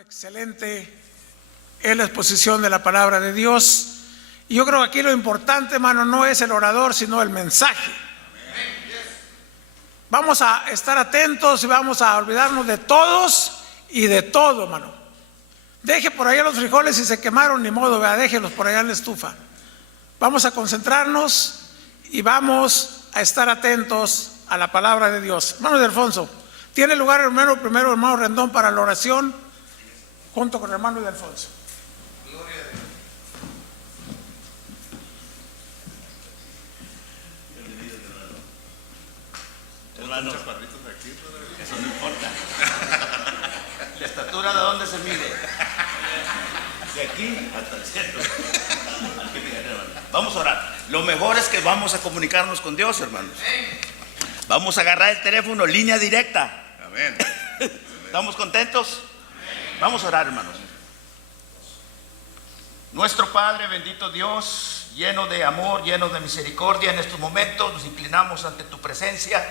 Excelente es la exposición de la palabra de Dios. Y yo creo que aquí lo importante, hermano, no es el orador, sino el mensaje. Vamos a estar atentos y vamos a olvidarnos de todos y de todo, hermano. Deje por allá los frijoles, si se quemaron, ni modo, vea, déjelos por allá en la estufa. Vamos a concentrarnos y vamos a estar atentos a la palabra de Dios. Hermano de Alfonso, ¿tiene lugar hermano primero, hermano Rendón, para la oración? Junto con el hermano de Alfonso. Gloria a Dios. Hermanos, eso no importa. ¿La estatura de dónde se mide? De aquí hasta el cielo. Vamos a orar. Lo mejor es que vamos a comunicarnos con Dios, hermanos. Vamos a agarrar el teléfono, línea directa. Amén. ¿Estamos contentos? Vamos a orar, hermanos. Nuestro Padre, bendito Dios, lleno de amor, lleno de misericordia, en estos momentos nos inclinamos ante tu presencia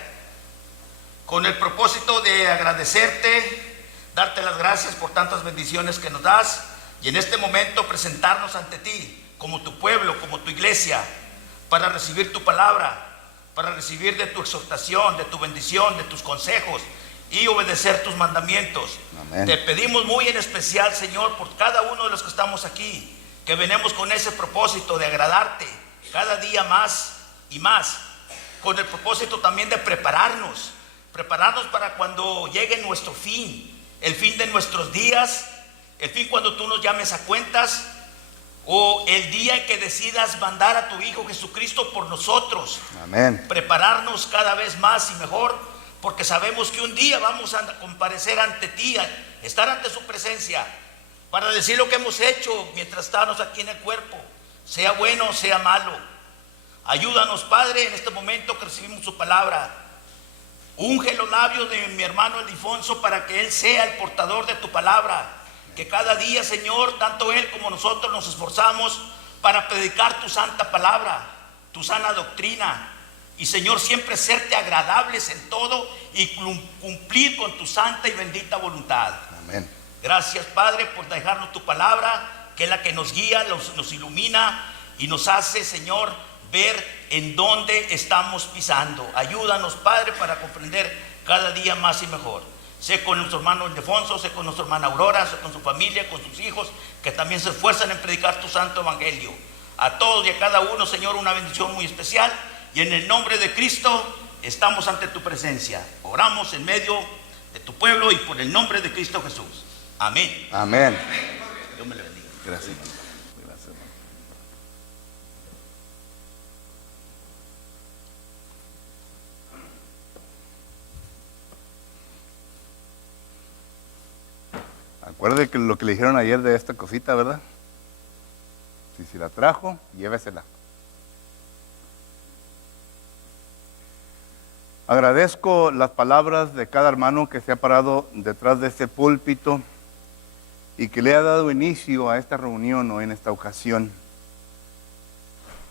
con el propósito de agradecerte, darte las gracias por tantas bendiciones que nos das y en este momento presentarnos ante ti como tu pueblo, como tu iglesia, para recibir tu palabra, para recibir de tu exhortación, de tu bendición, de tus consejos y obedecer tus mandamientos. Amén. Te pedimos muy en especial, Señor, por cada uno de los que estamos aquí, que venimos con ese propósito de agradarte cada día más y más, con el propósito también de prepararnos para cuando llegue nuestro fin, el fin de nuestros días, el fin cuando tú nos llames a cuentas, o el día en que decidas mandar a tu Hijo Jesucristo por nosotros. Amén. Prepararnos cada vez más y mejor, porque sabemos que un día vamos a comparecer ante ti, a estar ante su presencia, para decir lo que hemos hecho mientras estamos aquí en el cuerpo, sea bueno o sea malo. Ayúdanos, Padre, en este momento que recibimos su palabra. Unge los labios de mi hermano Alfonso para que él sea el portador de tu palabra. Que cada día, Señor, tanto él como nosotros nos esforzamos para predicar tu santa palabra, tu sana doctrina. Y, Señor, siempre serte agradables en todo y cumplir con tu santa y bendita voluntad. Amén. Gracias, Padre, por dejarnos tu palabra, que es la que nos guía, nos ilumina y nos hace, Señor, ver en dónde estamos pisando. Ayúdanos, Padre, para comprender cada día más y mejor. Sé con nuestro hermano Ildefonso, sé con nuestra hermana Aurora, sé con su familia, con sus hijos, que también se esfuerzan en predicar tu santo evangelio. A todos y a cada uno, Señor, una bendición muy especial. Y en el nombre de Cristo estamos ante tu presencia. Oramos en medio de tu pueblo y por el nombre de Cristo Jesús. Amén. Amén. Dios me le bendiga. Gracias, hermano. Gracias, hermano. Acuerde que lo que le dijeron ayer de esta cosita, ¿verdad? Si la trajo, llévesela. Agradezco las palabras de cada hermano que se ha parado detrás de este púlpito y que le ha dado inicio a esta reunión o en esta ocasión.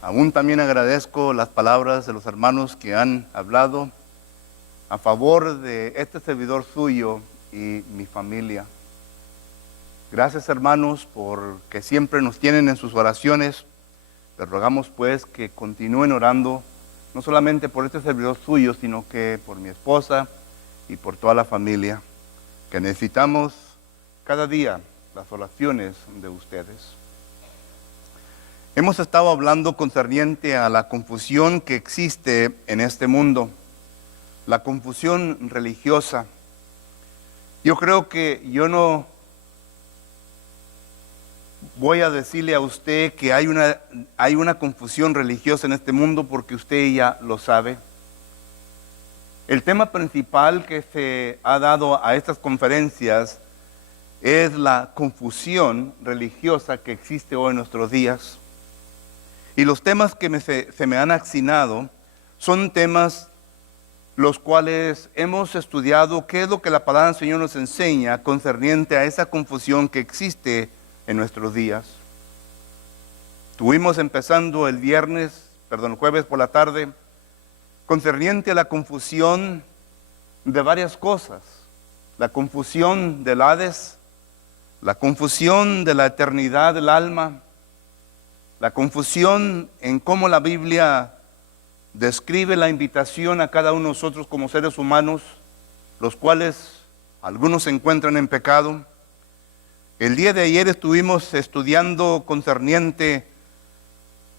Aún también agradezco las palabras de los hermanos que han hablado a favor de este servidor suyo y mi familia. Gracias, hermanos, porque siempre nos tienen en sus oraciones. Les rogamos pues que continúen orando, no solamente por este servidor suyo, sino que por mi esposa y por toda la familia, que necesitamos cada día las oraciones de ustedes. Hemos estado hablando concerniente a la confusión que existe en este mundo, la confusión religiosa. Yo creo que yo no voy a decirle a usted que hay una confusión religiosa en este mundo, porque usted ya lo sabe. El tema principal que se ha dado a estas conferencias es la confusión religiosa que existe hoy en nuestros días. Y los temas que se me han asignado son temas los cuales hemos estudiado qué es lo que la palabra del Señor nos enseña concerniente a esa confusión que existe en nuestros días. Tuvimos empezando el jueves por la tarde, concerniente a la confusión de varias cosas. La confusión del Hades, la confusión de la eternidad del alma, la confusión en cómo la Biblia describe la invitación a cada uno de nosotros como seres humanos, los cuales algunos se encuentran en pecado. El día de ayer estuvimos estudiando concerniente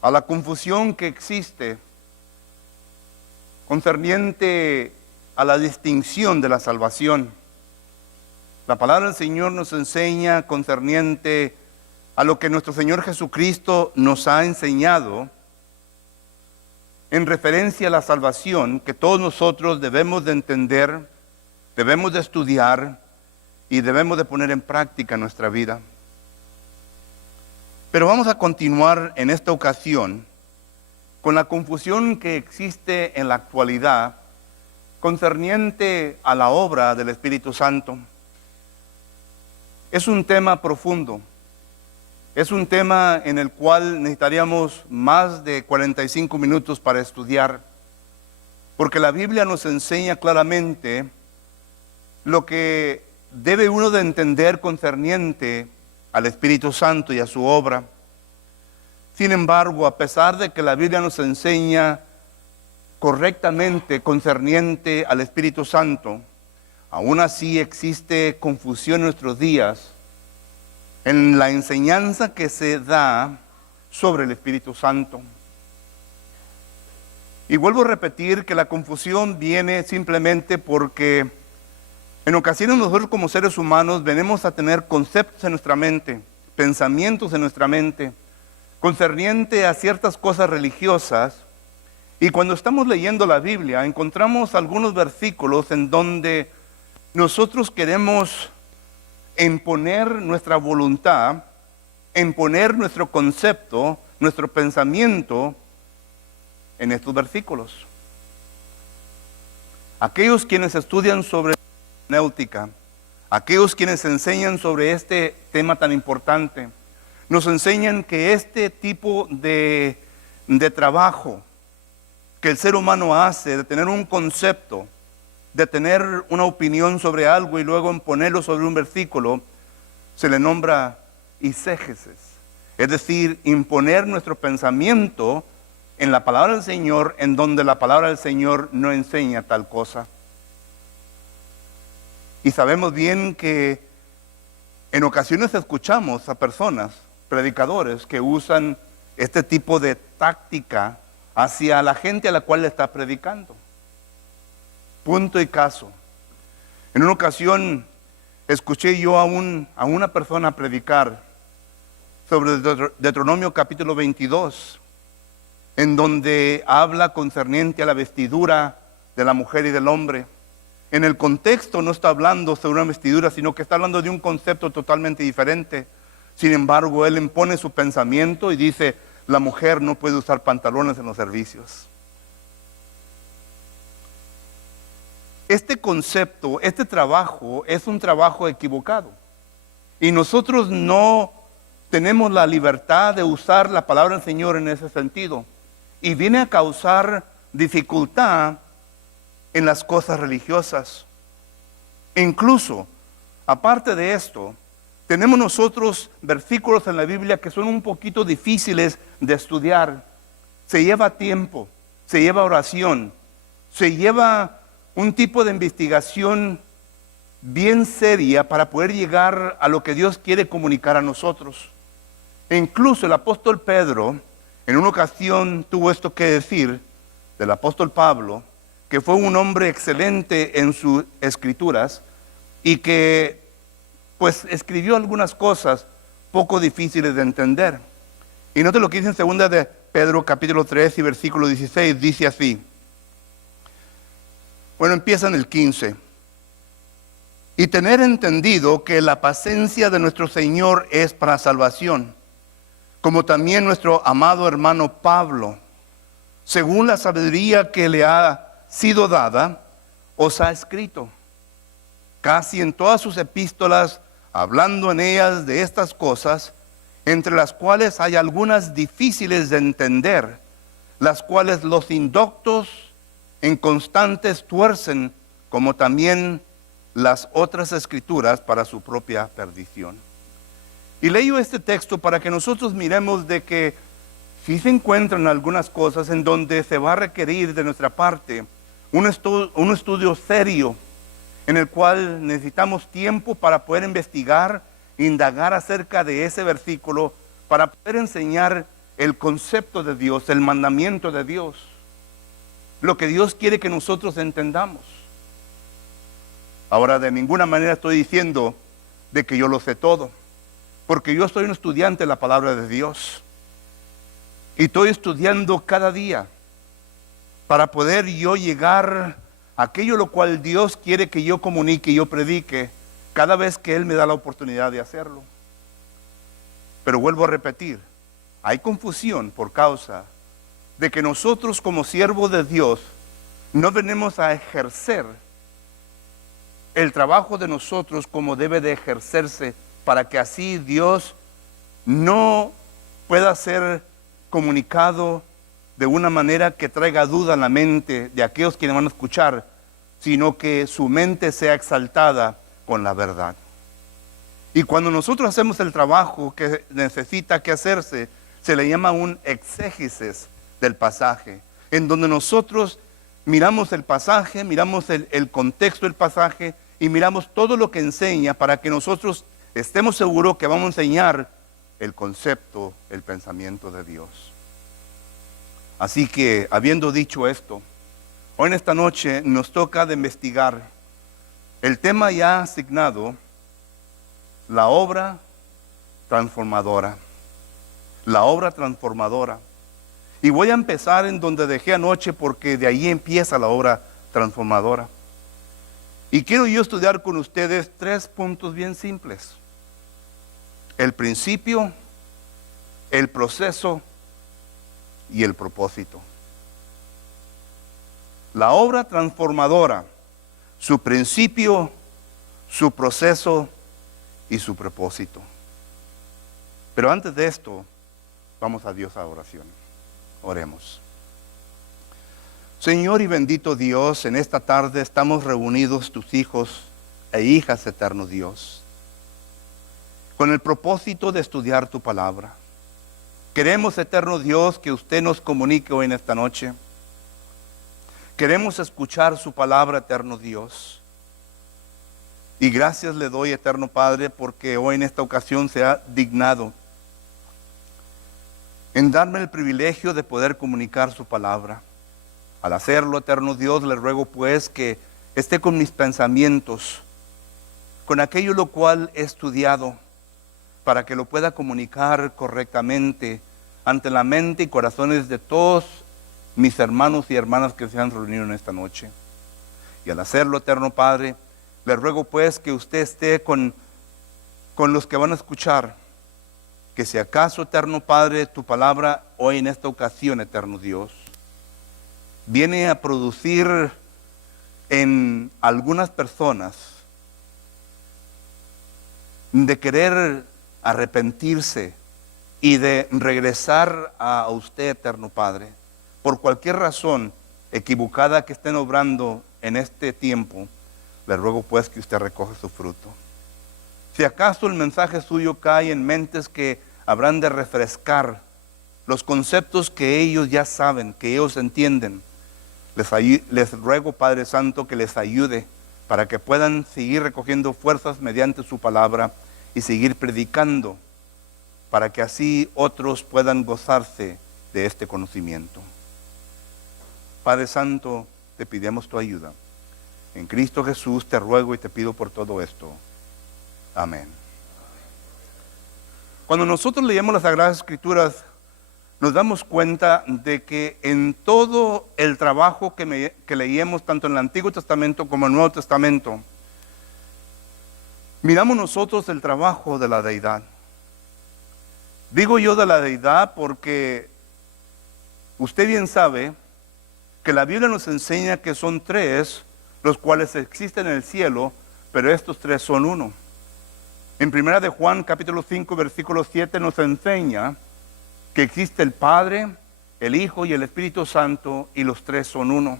a la confusión que existe, concerniente a la distinción de la salvación. La palabra del Señor nos enseña concerniente a lo que nuestro Señor Jesucristo nos ha enseñado en referencia a la salvación, que todos nosotros debemos de entender, debemos de estudiar y debemos de poner en práctica en nuestra vida. Pero vamos a continuar en esta ocasión con la confusión que existe en la actualidad concerniente a la obra del Espíritu Santo. Es un tema profundo, es un tema en el cual necesitaríamos más de 45 minutos para estudiar, porque la Biblia nos enseña claramente lo que debe uno de entender concerniente al Espíritu Santo y a su obra. Sin embargo, a pesar de que la Biblia nos enseña correctamente concerniente al Espíritu Santo, aún así existe confusión en nuestros días en la enseñanza que se da sobre el Espíritu Santo. Y vuelvo a repetir que la confusión viene simplemente porque en ocasiones nosotros como seres humanos venimos a tener conceptos en nuestra mente, pensamientos en nuestra mente, concerniente a ciertas cosas religiosas, y cuando estamos leyendo la Biblia encontramos algunos versículos en donde nosotros queremos imponer nuestra voluntad, imponer nuestro concepto, nuestro pensamiento en estos versículos. Aquellos quienes estudian sobre hermenéutica, aquellos quienes enseñan sobre este tema tan importante, nos enseñan que este tipo de trabajo que el ser humano hace, de tener un concepto, de tener una opinión sobre algo y luego imponerlo sobre un versículo, se le nombra eisegesis. Es decir, imponer nuestro pensamiento en la palabra del Señor, en donde la palabra del Señor no enseña tal cosa. Y sabemos bien que en ocasiones escuchamos a personas, predicadores, que usan este tipo de táctica hacia la gente a la cual le está predicando. Punto y caso. En una ocasión escuché yo a una persona predicar sobre Deuteronomio capítulo 22, en donde habla concerniente a la vestidura de la mujer y del hombre. En el contexto no está hablando sobre una vestidura, sino que está hablando de un concepto totalmente diferente. Sin embargo, él impone su pensamiento y dice, la mujer no puede usar pantalones en los servicios. Este concepto, este trabajo es un trabajo equivocado. Y nosotros no tenemos la libertad de usar la palabra del Señor en ese sentido. Y viene a causar dificultad en las cosas religiosas. E incluso, aparte de esto, tenemos nosotros versículos en la Biblia que son un poquito difíciles de estudiar. Se lleva tiempo, se lleva oración, se lleva un tipo de investigación bien seria para poder llegar a lo que Dios quiere comunicar a nosotros. E incluso el apóstol Pedro, en una ocasión tuvo esto que decir del apóstol Pablo, que fue un hombre excelente en sus escrituras y que pues escribió algunas cosas poco difíciles de entender. Y note lo que dice en segunda de Pedro capítulo 3 y versículo 16, dice así. Bueno, empieza en el 15. Y tener entendido que la paciencia de nuestro Señor es para salvación, como también nuestro amado hermano Pablo, según la sabiduría que le ha sido dada, os ha escrito, casi en todas sus epístolas, hablando en ellas de estas cosas, entre las cuales hay algunas difíciles de entender, las cuales los indoctos inconstantes tuercen, como también las otras escrituras para su propia perdición. Y leo este texto para que nosotros miremos de que si se encuentran algunas cosas en donde se va a requerir de nuestra parte un estudio serio, en el cual necesitamos tiempo para poder investigar, indagar acerca de ese versículo, para poder enseñar el concepto de Dios, el mandamiento de Dios, lo que Dios quiere que nosotros entendamos. Ahora, de ninguna manera estoy diciendo de que yo lo sé todo, porque yo soy un estudiante de la palabra de Dios y estoy estudiando cada día para poder yo llegar a aquello lo cual Dios quiere que yo comunique y yo predique cada vez que Él me da la oportunidad de hacerlo. Pero vuelvo a repetir, hay confusión por causa de que nosotros como siervos de Dios no venimos a ejercer el trabajo de nosotros como debe de ejercerse, para que así Dios no pueda ser comunicado de una manera que traiga duda en la mente de aquellos que van a escuchar, sino que su mente sea exaltada con la verdad. Y cuando nosotros hacemos el trabajo que necesita que hacerse, se le llama un exégesis del pasaje, en donde nosotros miramos el pasaje, miramos el contexto del pasaje y miramos todo lo que enseña, para que nosotros estemos seguros que vamos a enseñar el concepto, el pensamiento de Dios. Así que, habiendo dicho esto, hoy en esta noche nos toca de investigar el tema ya asignado, la obra transformadora. La obra transformadora. Y voy a empezar en donde dejé anoche, porque de ahí empieza la obra transformadora. Y quiero yo estudiar con ustedes 3 puntos bien simples: el principio, el proceso y el propósito. La obra transformadora, su principio, su proceso y su propósito. Pero antes de esto, vamos a Dios a oración. Oremos. Señor y bendito Dios, en esta tarde estamos reunidos tus hijos e hijas, eterno Dios, con el propósito de estudiar tu palabra. Queremos, eterno Dios, que usted nos comunique hoy en esta noche. Queremos escuchar su palabra, eterno Dios. Y gracias le doy, eterno Padre, porque hoy en esta ocasión se ha dignado en darme el privilegio de poder comunicar su palabra. Al hacerlo, eterno Dios, le ruego pues que esté con mis pensamientos, con aquello lo cual he estudiado, para que lo pueda comunicar correctamente ante la mente y corazones de todos mis hermanos y hermanas que se han reunido en esta noche. Y al hacerlo, eterno Padre, le ruego pues que usted esté con los que van a escuchar, que si acaso, eterno Padre, tu palabra hoy en esta ocasión, eterno Dios, viene a producir en algunas personas de querer arrepentirse y de regresar a usted, eterno Padre, por cualquier razón equivocada que estén obrando en este tiempo, le ruego pues que usted recoja su fruto. Si acaso el mensaje suyo cae en mentes que habrán de refrescar los conceptos que ellos ya saben, que ellos entienden, les ruego, Padre Santo, que les ayude para que puedan seguir recogiendo fuerzas mediante su palabra y seguir predicando, para que así otros puedan gozarse de este conocimiento. Padre Santo, te pedimos tu ayuda. En Cristo Jesús te ruego y te pido por todo esto. Amén. Cuando nosotros leemos las Sagradas Escrituras, nos damos cuenta de que en todo el trabajo que leímos, tanto en el Antiguo Testamento como en el Nuevo Testamento, miramos nosotros el trabajo de la deidad. Digo yo de la deidad porque usted bien sabe que la Biblia nos enseña que son 3 los cuales existen en el cielo, pero estos 3 son uno. En 1 de Juan capítulo 5 versículo 7 nos enseña que existe el Padre, el Hijo y el Espíritu Santo, y los 3 son uno.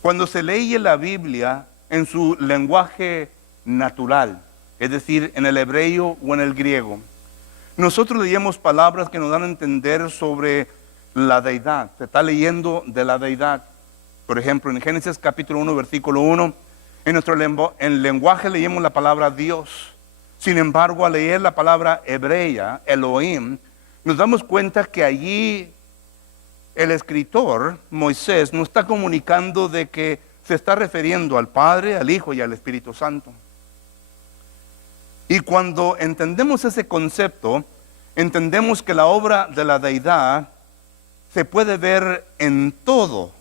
Cuando se lee la Biblia en su lenguaje natural, es decir, en el hebreo o en el griego, nosotros leemos palabras que nos dan a entender sobre la deidad. Se está leyendo de la deidad. Por ejemplo, en Génesis capítulo 1, versículo 1, en lenguaje leemos la palabra Dios. Sin embargo, al leer la palabra hebrea, Elohim, nos damos cuenta que allí el escritor, Moisés, nos está comunicando de que se está refiriendo al Padre, al Hijo y al Espíritu Santo. Y cuando entendemos ese concepto, entendemos que la obra de la deidad se puede ver en todo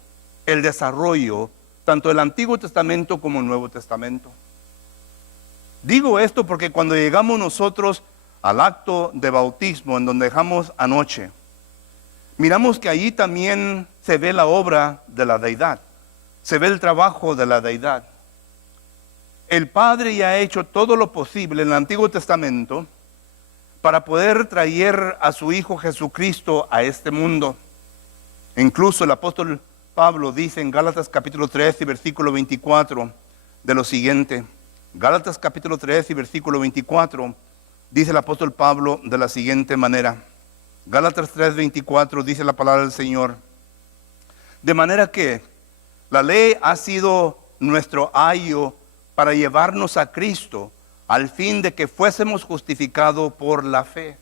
el desarrollo, tanto del Antiguo Testamento como el Nuevo Testamento. Digo esto porque cuando llegamos nosotros al acto de bautismo, en donde dejamos anoche, miramos que allí también se ve la obra de la deidad, se ve el trabajo de la deidad. El Padre ya ha hecho todo lo posible en el Antiguo Testamento para poder traer a su Hijo Jesucristo a este mundo. Incluso el apóstol Pablo dice en Gálatas capítulo 3 y versículo 24 de lo siguiente. Gálatas capítulo 3 y versículo 24 dice el apóstol Pablo de la siguiente manera. Gálatas 3, 24 dice la palabra del Señor. De manera que la ley ha sido nuestro ayo para llevarnos a Cristo, al fin de que fuésemos justificados por la fe.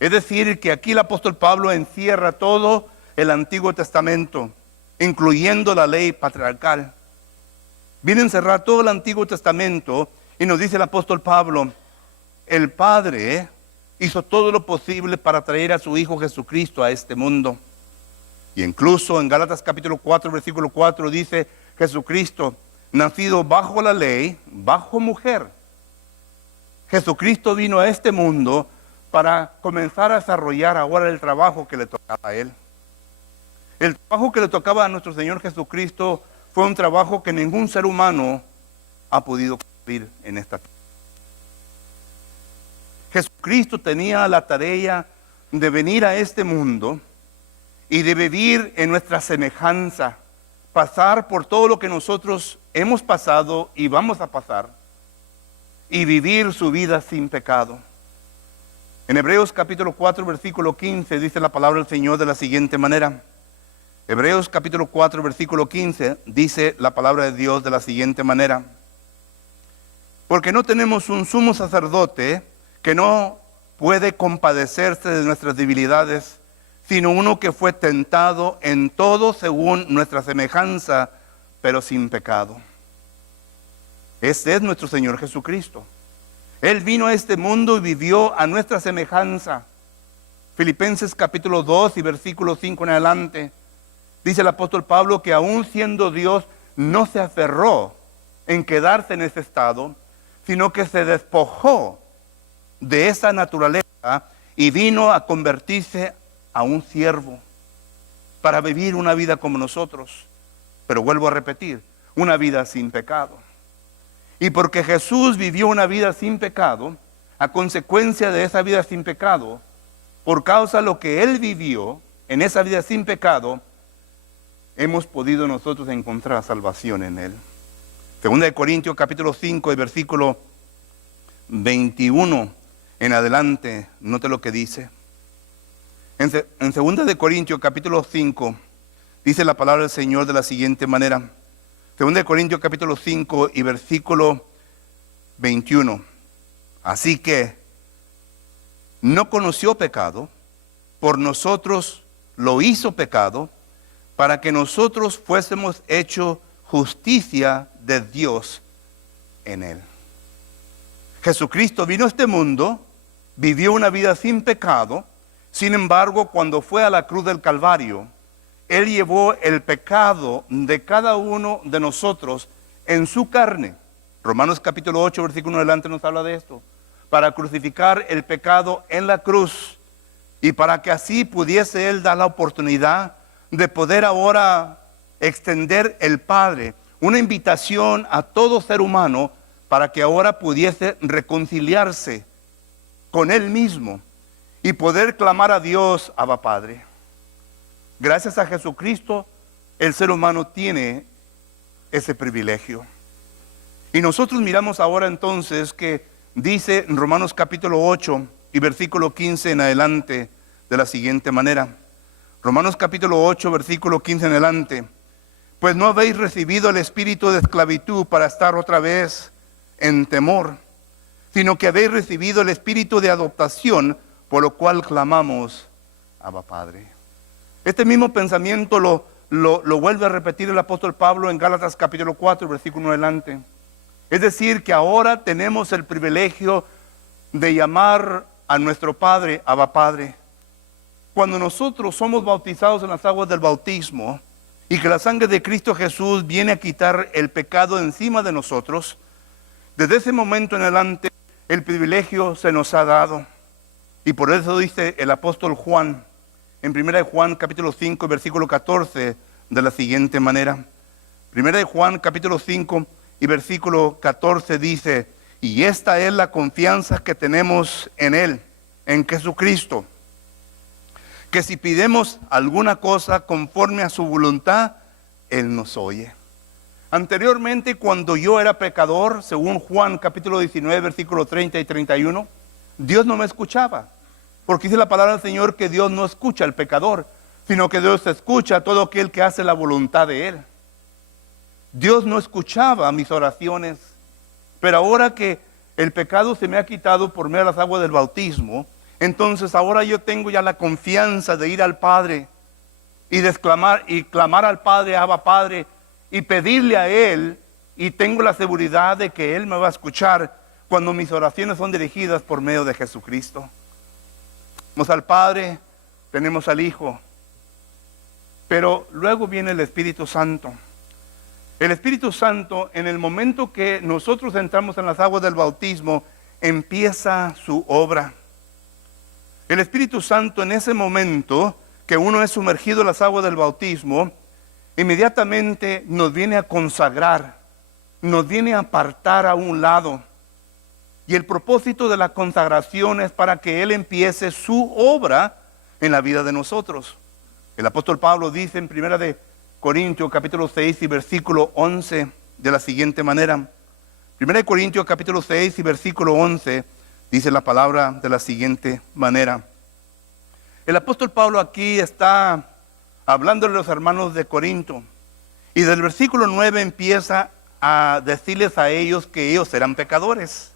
Es decir, que aquí el apóstol Pablo encierra todo el Antiguo Testamento, incluyendo la ley patriarcal. Viene a encerrar todo el Antiguo Testamento y nos dice el apóstol Pablo, el Padre hizo todo lo posible para traer a su Hijo Jesucristo a este mundo. Y incluso en Gálatas capítulo 4, versículo 4 dice, Jesucristo, nacido bajo la ley, bajo mujer. Jesucristo vino a este mundo para comenzar a desarrollar ahora el trabajo que le tocaba a Él. El trabajo que le tocaba a nuestro Señor Jesucristo fue un trabajo que ningún ser humano ha podido cumplir en esta tierra. Jesucristo tenía la tarea de venir a este mundo y de vivir en nuestra semejanza, pasar por todo lo que nosotros hemos pasado y vamos a pasar, y vivir su vida sin pecado. En Hebreos capítulo 4, versículo 15, dice la palabra del Señor de la siguiente manera. Hebreos capítulo 4, versículo 15, dice la palabra de Dios de la siguiente manera. Porque no tenemos un sumo sacerdote que no puede compadecerse de nuestras debilidades, sino uno que fue tentado en todo según nuestra semejanza, pero sin pecado. Este es nuestro Señor Jesucristo. Él vino a este mundo y vivió a nuestra semejanza. Filipenses capítulo 2 y versículo 5 en adelante. Dice el apóstol Pablo que aún siendo Dios no se aferró en quedarse en ese estado, sino que se despojó de esa naturaleza y vino a convertirse a un siervo para vivir una vida como nosotros. Pero vuelvo a repetir, una vida sin pecado. Y porque Jesús vivió una vida sin pecado, a consecuencia de esa vida sin pecado, por causa de lo que Él vivió en esa vida sin pecado, hemos podido nosotros encontrar salvación en Él. Segunda de Corintios capítulo 5 y versículo 21 en adelante, note lo que dice. En segunda de Corintios capítulo 5 dice la palabra del Señor de la siguiente manera. Segunda de Corintios capítulo 5 y versículo 21. Así que no conoció pecado, por nosotros lo hizo pecado, para que nosotros fuésemos hecho justicia de Dios en Él. Jesucristo vino a este mundo, vivió una vida sin pecado. Sin embargo, cuando fue a la cruz del Calvario, Él llevó el pecado de cada uno de nosotros en su carne. Romanos capítulo 8, versículo 1 adelante nos habla de esto. Para crucificar el pecado en la cruz y para que así pudiese Él dar la oportunidad de poder ahora extender el Padre, una invitación a todo ser humano para que ahora pudiese reconciliarse con Él mismo y poder clamar a Dios, Abba Padre. Gracias a Jesucristo, el ser humano tiene ese privilegio. Y nosotros miramos ahora entonces que dice en Romanos capítulo 8 y versículo 15 en adelante de la siguiente manera. Romanos capítulo 8, versículo 15 en adelante. Pues no habéis recibido el espíritu de esclavitud para estar otra vez en temor, sino que habéis recibido el espíritu de adoptación, por lo cual clamamos, Abba Padre. Este mismo pensamiento lo vuelve a repetir el apóstol Pablo en Gálatas capítulo 4, versículo 1 adelante. Es decir, que ahora tenemos el privilegio de llamar a nuestro Padre, Abba Padre. Cuando nosotros somos bautizados en las aguas del bautismo y que la sangre de Cristo Jesús viene a quitar el pecado encima de nosotros, desde ese momento en adelante el privilegio se nos ha dado. Y por eso dice el apóstol Juan, en 1 Juan capítulo 5, versículo 14, de la siguiente manera. 1 Juan capítulo 5 y versículo 14 dice, y esta es la confianza que tenemos en Él, en Jesucristo, que si pidemos alguna cosa conforme a su voluntad, Él nos oye. Anteriormente, cuando yo era pecador, según Juan capítulo 19, versículo 30 y 31, Dios no me escuchaba. Porque dice la palabra del Señor que Dios no escucha al pecador, sino que Dios escucha a todo aquel que hace la voluntad de Él. Dios no escuchaba mis oraciones, pero ahora que el pecado se me ha quitado por medio de las aguas del bautismo, entonces ahora yo tengo ya la confianza de ir al Padre y clamar al Padre, Abba Padre, y pedirle a Él, y tengo la seguridad de que Él me va a escuchar cuando mis oraciones son dirigidas por medio de Jesucristo. Tenemos al Padre, tenemos al Hijo, pero luego viene el Espíritu Santo. El Espíritu Santo, en el momento que nosotros entramos en las aguas del bautismo, empieza su obra. El Espíritu Santo, en ese momento que uno es sumergido en las aguas del bautismo, inmediatamente nos viene a consagrar, nos viene a apartar a un lado. Y el propósito de la consagración es para que Él empiece su obra en la vida de nosotros. El apóstol Pablo dice en 1 de Corintios capítulo 6 y versículo 11 de la siguiente manera. 1 de Corintios capítulo 6 y versículo 11 dice la palabra de la siguiente manera. El apóstol Pablo aquí está hablando de los hermanos de Corinto. Y del versículo 9 empieza a decirles a ellos que ellos eran pecadores.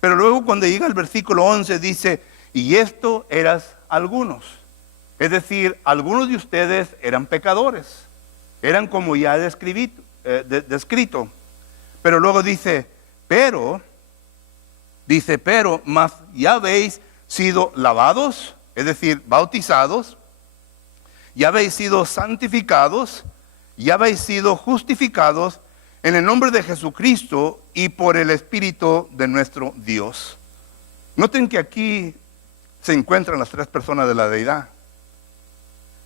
Pero luego cuando llega al versículo 11 dice, y esto eras algunos. Es decir, algunos de ustedes eran pecadores. Eran como ya descrito. Pero luego dice, pero, mas ya habéis sido lavados, es decir, bautizados, ya habéis sido santificados, ya habéis sido justificados en el nombre de Jesucristo y por el Espíritu de nuestro Dios. Noten que aquí se encuentran las tres personas de la deidad.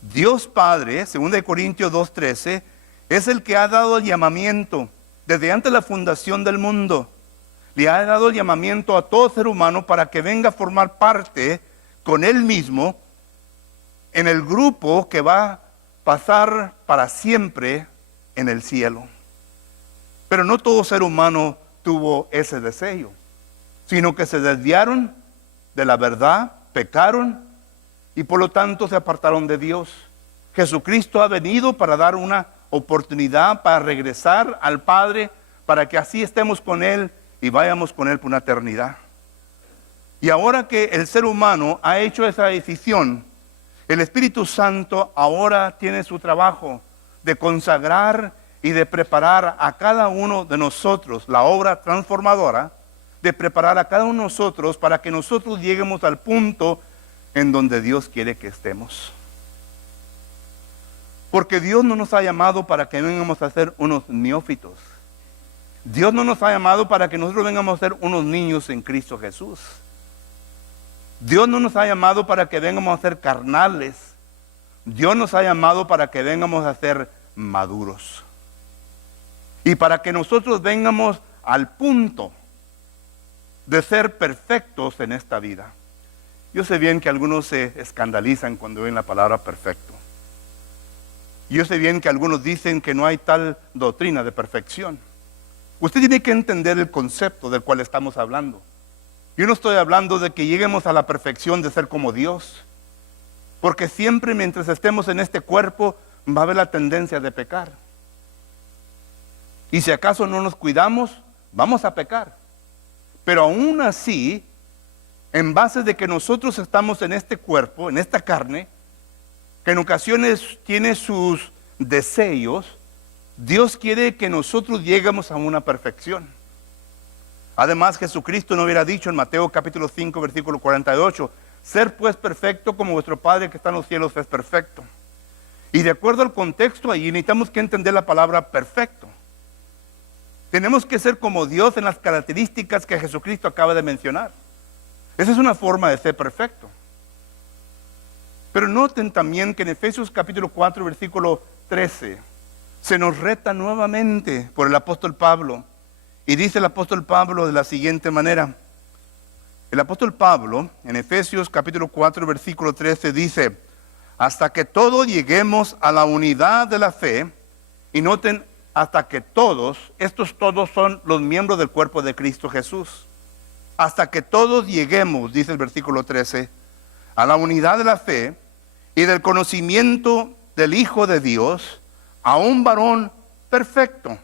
Dios Padre, 2 Corintios 2:13, es el que ha dado el llamamiento desde antes de la fundación del mundo. Le ha dado el llamamiento a todo ser humano para que venga a formar parte con Él mismo en el grupo que va a pasar para siempre en el cielo. Pero no todo ser humano tuvo ese deseo, sino que se desviaron de la verdad, pecaron y por lo tanto se apartaron de Dios. Jesucristo ha venido para dar una oportunidad para regresar al Padre, para que así estemos con Él y vayamos con Él por una eternidad. Y ahora que el ser humano ha hecho esa decisión, el Espíritu Santo ahora tiene su trabajo de consagrar y de preparar a cada uno de nosotros, la obra transformadora, de preparar a cada uno de nosotros para que nosotros lleguemos al punto en donde Dios quiere que estemos. Porque Dios no nos ha llamado para que vengamos a ser unos neófitos. Dios no nos ha llamado para que nosotros vengamos a ser unos niños en Cristo Jesús. Dios no nos ha llamado para que vengamos a ser carnales. Dios nos ha llamado para que vengamos a ser maduros. Y para que nosotros vengamos al punto de ser perfectos en esta vida. Yo sé bien que algunos se escandalizan cuando ven la palabra perfecto. Yo sé bien que algunos dicen que no hay tal doctrina de perfección. Usted tiene que entender el concepto del cual estamos hablando. Yo no estoy hablando de que lleguemos a la perfección de ser como Dios, porque siempre mientras estemos en este cuerpo va a haber la tendencia de pecar. Y si acaso no nos cuidamos, vamos a pecar. Pero aún así, en base de que nosotros estamos en este cuerpo, en esta carne, que en ocasiones tiene sus deseos, Dios quiere que nosotros lleguemos a una perfección. Además, Jesucristo no hubiera dicho en Mateo capítulo 5, versículo 48, ser pues perfecto como vuestro Padre que está en los cielos es perfecto. Y de acuerdo al contexto allí necesitamos que entender la palabra perfecto. Tenemos que ser como Dios en las características que Jesucristo acaba de mencionar. Esa es una forma de ser perfecto. Pero noten también que en Efesios capítulo 4, versículo 13, se nos reta nuevamente por el apóstol Pablo. Y dice el apóstol Pablo de la siguiente manera. El apóstol Pablo, en Efesios capítulo 4, versículo 13, dice, hasta que todos lleguemos a la unidad de la fe, y noten, hasta que todos, estos todos son los miembros del cuerpo de Cristo Jesús. Hasta que todos lleguemos, dice el versículo 13, a la unidad de la fe y del conocimiento del Hijo de Dios, a un varón perfecto,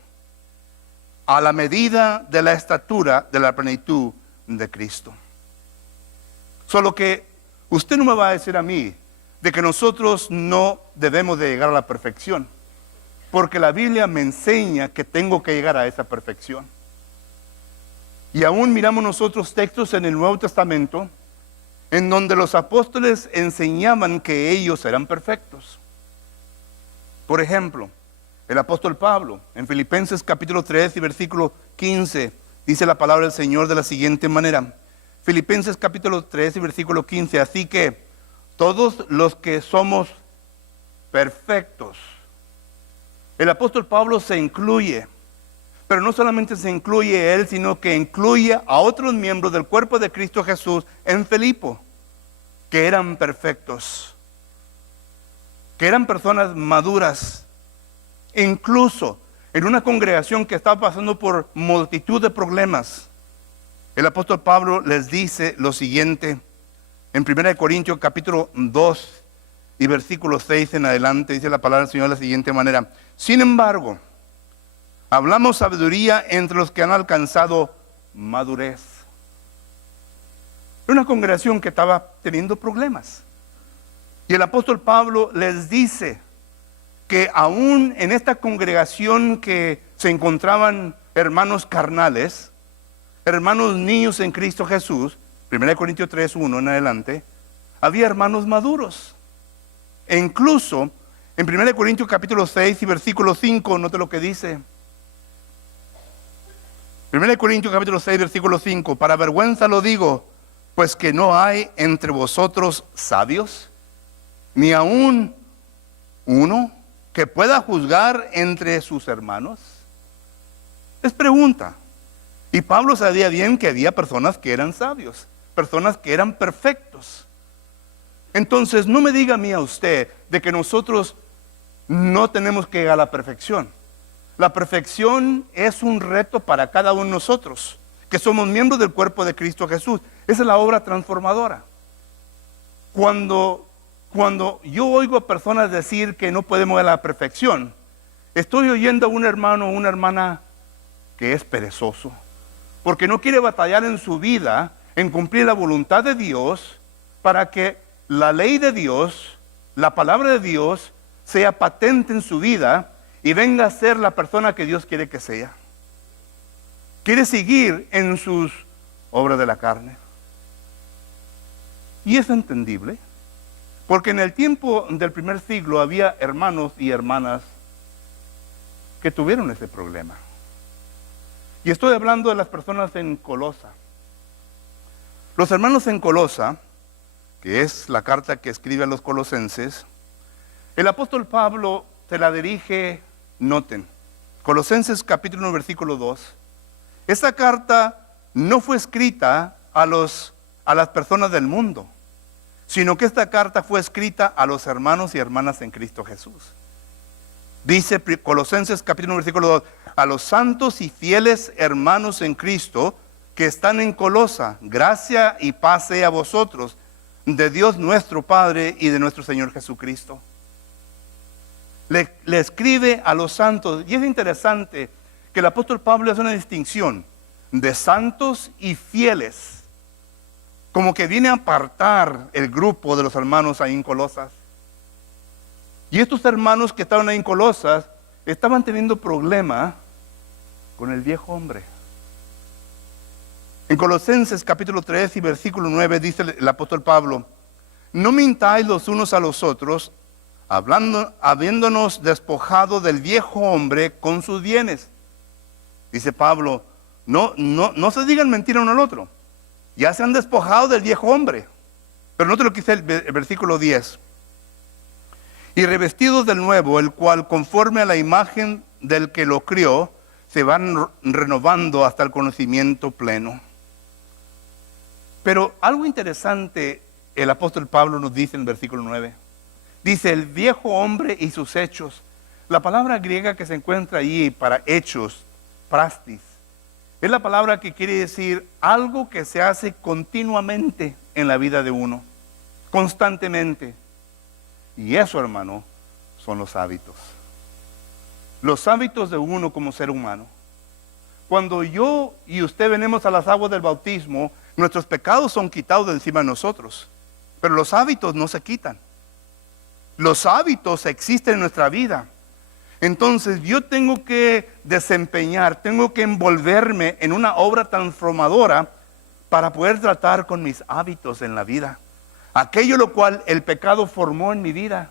a la medida de la estatura de la plenitud de Cristo. Solo que usted no me va a decir a mí de que nosotros no debemos de llegar a la perfección, porque la Biblia me enseña que tengo que llegar a esa perfección. Y aún miramos nosotros textos en el Nuevo Testamento en donde los apóstoles enseñaban que ellos eran perfectos. Por ejemplo, el apóstol Pablo, en Filipenses capítulo 3 y versículo 15, dice la palabra del Señor de la siguiente manera. Filipenses capítulo 3 y versículo 15, así que todos los que somos perfectos. El apóstol Pablo se incluye, pero no solamente se incluye él, sino que incluye a otros miembros del cuerpo de Cristo Jesús en Filipo, que eran perfectos, que eran personas maduras. Incluso en una congregación que estaba pasando por multitud de problemas, el apóstol Pablo les dice lo siguiente, en 1 Corintios capítulo 2 y versículo 6 en adelante, dice la palabra del Señor de la siguiente manera. Sin embargo, hablamos sabiduría entre los que han alcanzado madurez. Era una congregación que estaba teniendo problemas. Y el apóstol Pablo les dice que aún en esta congregación que se encontraban hermanos carnales, hermanos niños en Cristo Jesús, 1 Corintios 3, 1 en adelante, había hermanos maduros. E incluso en 1 Corintios capítulo 6 y versículo 5, note lo que dice. 1 Corintios capítulo 6, versículo 5, para vergüenza lo digo, pues que no hay entre vosotros sabios, ni aún uno que pueda juzgar entre sus hermanos. Es pregunta. Y Pablo sabía bien que había personas que eran sabios, personas que eran perfectos. Entonces no me diga a mí a usted de que nosotros no tenemos que llegar a la perfección. La perfección es un reto para cada uno de nosotros, que somos miembros del cuerpo de Cristo Jesús. Esa es la obra transformadora. Cuando yo oigo a personas decir que no podemos llegar a la perfección, estoy oyendo a un hermano o una hermana que es perezoso, porque no quiere batallar en su vida en cumplir la voluntad de Dios para que la ley de Dios, la palabra de Dios, sea patente en su vida y venga a ser la persona que Dios quiere que sea. Quiere seguir en sus obras de la carne. Y es entendible, porque en el tiempo del primer siglo había hermanos y hermanas que tuvieron ese problema. Y estoy hablando de las personas en Colosa. Los hermanos en Colosa, que es la carta que escribe a los colosenses, el apóstol Pablo se la dirige, noten, Colosenses capítulo 1, versículo 2. Esta carta no fue escrita a las personas del mundo, sino que esta carta fue escrita a los hermanos y hermanas en Cristo Jesús. Dice Colosenses capítulo 1, versículo 2, a los santos y fieles hermanos en Cristo que están en Colosa, gracia y paz sea a vosotros, de Dios nuestro Padre y de nuestro Señor Jesucristo. Le escribe a los santos, y es interesante que el apóstol Pablo hace una distinción de santos y fieles, como que viene a apartar el grupo de los hermanos ahí en Colosas. Y estos hermanos que estaban ahí en Colosas estaban teniendo problemas con el viejo hombre. En Colosenses capítulo 3 y versículo 9 dice el apóstol Pablo, no mintáis los unos a los otros, habiéndonos despojado del viejo hombre con sus bienes. Dice Pablo, no se digan mentira uno al otro. Ya se han despojado del viejo hombre. Pero note lo que dice el versículo 10. Y revestidos del nuevo, el cual conforme a la imagen del que lo crió, se van renovando hasta el conocimiento pleno. Pero algo interesante el apóstol Pablo nos dice en el versículo 9. Dice, el viejo hombre y sus hechos. La palabra griega que se encuentra allí para hechos, prastis, es la palabra que quiere decir algo que se hace continuamente en la vida de uno, constantemente. Y eso, hermano, son los hábitos. Los hábitos de uno como ser humano. Cuando yo y usted venimos a las aguas del bautismo, nuestros pecados son quitados de encima de nosotros. Pero los hábitos no se quitan. Los hábitos existen en nuestra vida. Entonces yo tengo que desempeñar, tengo que envolverme en una obra transformadora para poder tratar con mis hábitos en la vida. Aquello lo cual el pecado formó en mi vida.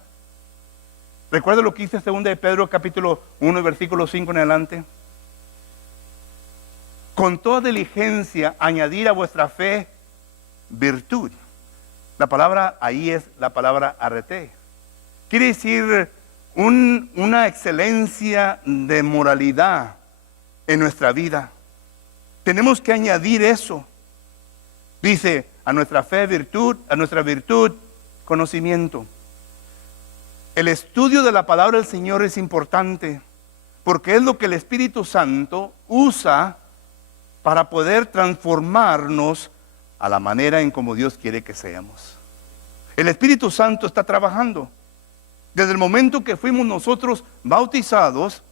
¿Recuerda lo que dice 2 de Pedro capítulo 1 versículo 5 en adelante? Con toda diligencia añadir a vuestra fe virtud. La palabra ahí es la palabra arete. Quiere decir una excelencia de moralidad en nuestra vida. Tenemos que añadir eso. Dice, a nuestra fe virtud, a nuestra virtud conocimiento. El estudio de la palabra del Señor es importante porque es lo que el Espíritu Santo usa para poder transformarnos a la manera en como Dios quiere que seamos. El Espíritu Santo está trabajando. Desde el momento que fuimos nosotros bautizados,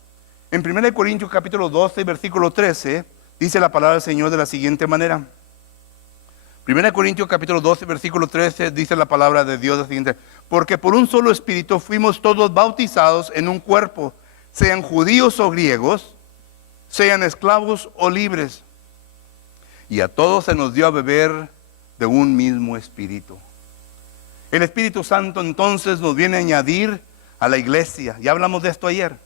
en 1 Corintios capítulo 12, versículo 13, dice la palabra del Señor de la siguiente manera. 1 Corintios capítulo 12, versículo 13, dice la palabra de Dios de la siguiente: porque por un solo Espíritu fuimos todos bautizados en un cuerpo, sean judíos o griegos, sean esclavos o libres. Y a todos se nos dio a beber de un mismo Espíritu. El Espíritu Santo entonces nos viene a añadir a la iglesia. Ya hablamos de esto ayer.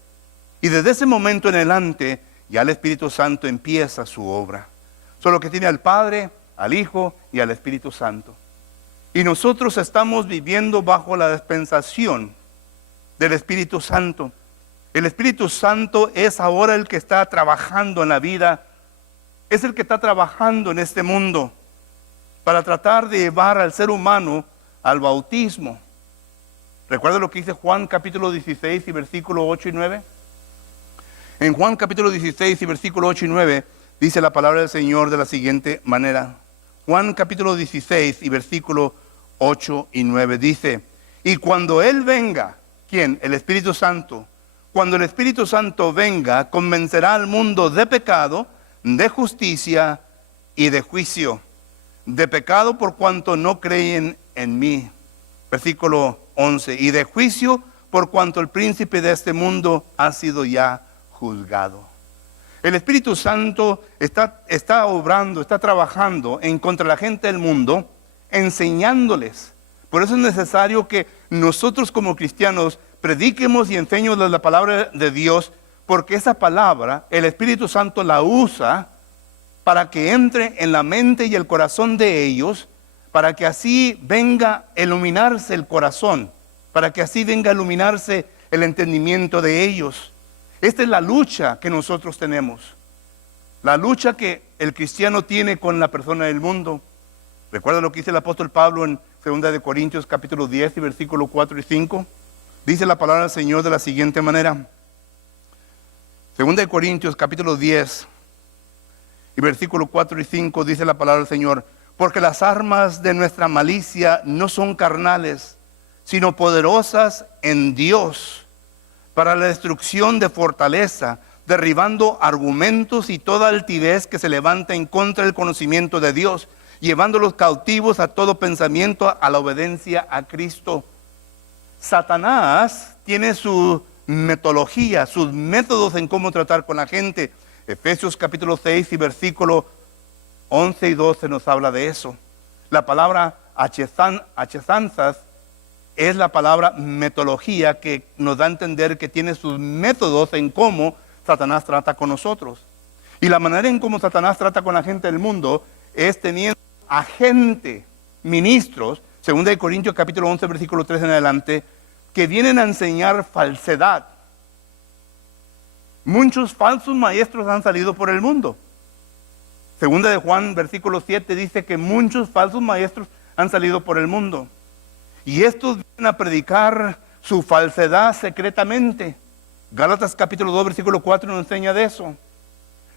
Y desde ese momento en adelante, ya el Espíritu Santo empieza su obra. Solo que tiene al Padre, al Hijo y al Espíritu Santo. Y nosotros estamos viviendo bajo la dispensación del Espíritu Santo. El Espíritu Santo es ahora el que está trabajando en la vida. Es el que está trabajando en este mundo para tratar de llevar al ser humano al bautismo. ¿Recuerda lo que dice Juan capítulo 16 y versículo 8 y 9? En Juan capítulo 16 y versículo 8 y 9 dice la palabra del Señor de la siguiente manera. Juan capítulo 16 y versículo 8 y 9 dice: y cuando Él venga, ¿quién? El Espíritu Santo. Cuando el Espíritu Santo venga, convencerá al mundo de pecado, de justicia y de juicio. De pecado por cuanto no creen en mí. Versículo 11. Y de juicio por cuanto el príncipe de este mundo ha sido ya juzgado. El Espíritu Santo está obrando, está trabajando en contra de la gente del mundo, enseñándoles. Por eso es necesario que nosotros como cristianos prediquemos y enseñemos la palabra de Dios, porque esa palabra el Espíritu Santo la usa para que entre en la mente y el corazón de ellos, para que así venga a iluminarse el corazón, para que así venga a iluminarse el entendimiento de ellos. Esta es la lucha que nosotros tenemos, la lucha que el cristiano tiene con la persona del mundo. Recuerda lo que dice el apóstol Pablo en 2 de Corintios capítulo 10 y versículo 4 y 5. Dice la palabra del Señor de la siguiente manera: Segunda de Corintios capítulo 10 y versículos 4 y 5 dice la palabra del Señor: porque las armas de nuestra malicia no son carnales, sino poderosas en Dios para la destrucción de fortaleza, derribando argumentos y toda altivez que se levanta en contra del conocimiento de Dios, llevándolos cautivos a todo pensamiento a la obediencia a Cristo. Satanás tiene su metodología, sus métodos en cómo tratar con la gente. Efesios capítulo 6 y versículo 11 y 12 nos habla de eso. La palabra achezanzas es la palabra metodología que nos da a entender que tiene sus métodos en cómo Satanás trata con nosotros. Y la manera en cómo Satanás trata con la gente del mundo es teniendo agente, ministros, 2 Corintios capítulo 11 versículo 3 en adelante, que vienen a enseñar falsedad. Muchos falsos maestros han salido por el mundo. Segunda de Juan versículo 7 dice que muchos falsos maestros han salido por el mundo. Y estos vienen a predicar su falsedad secretamente. Gálatas capítulo 2 versículo 4 nos enseña de eso.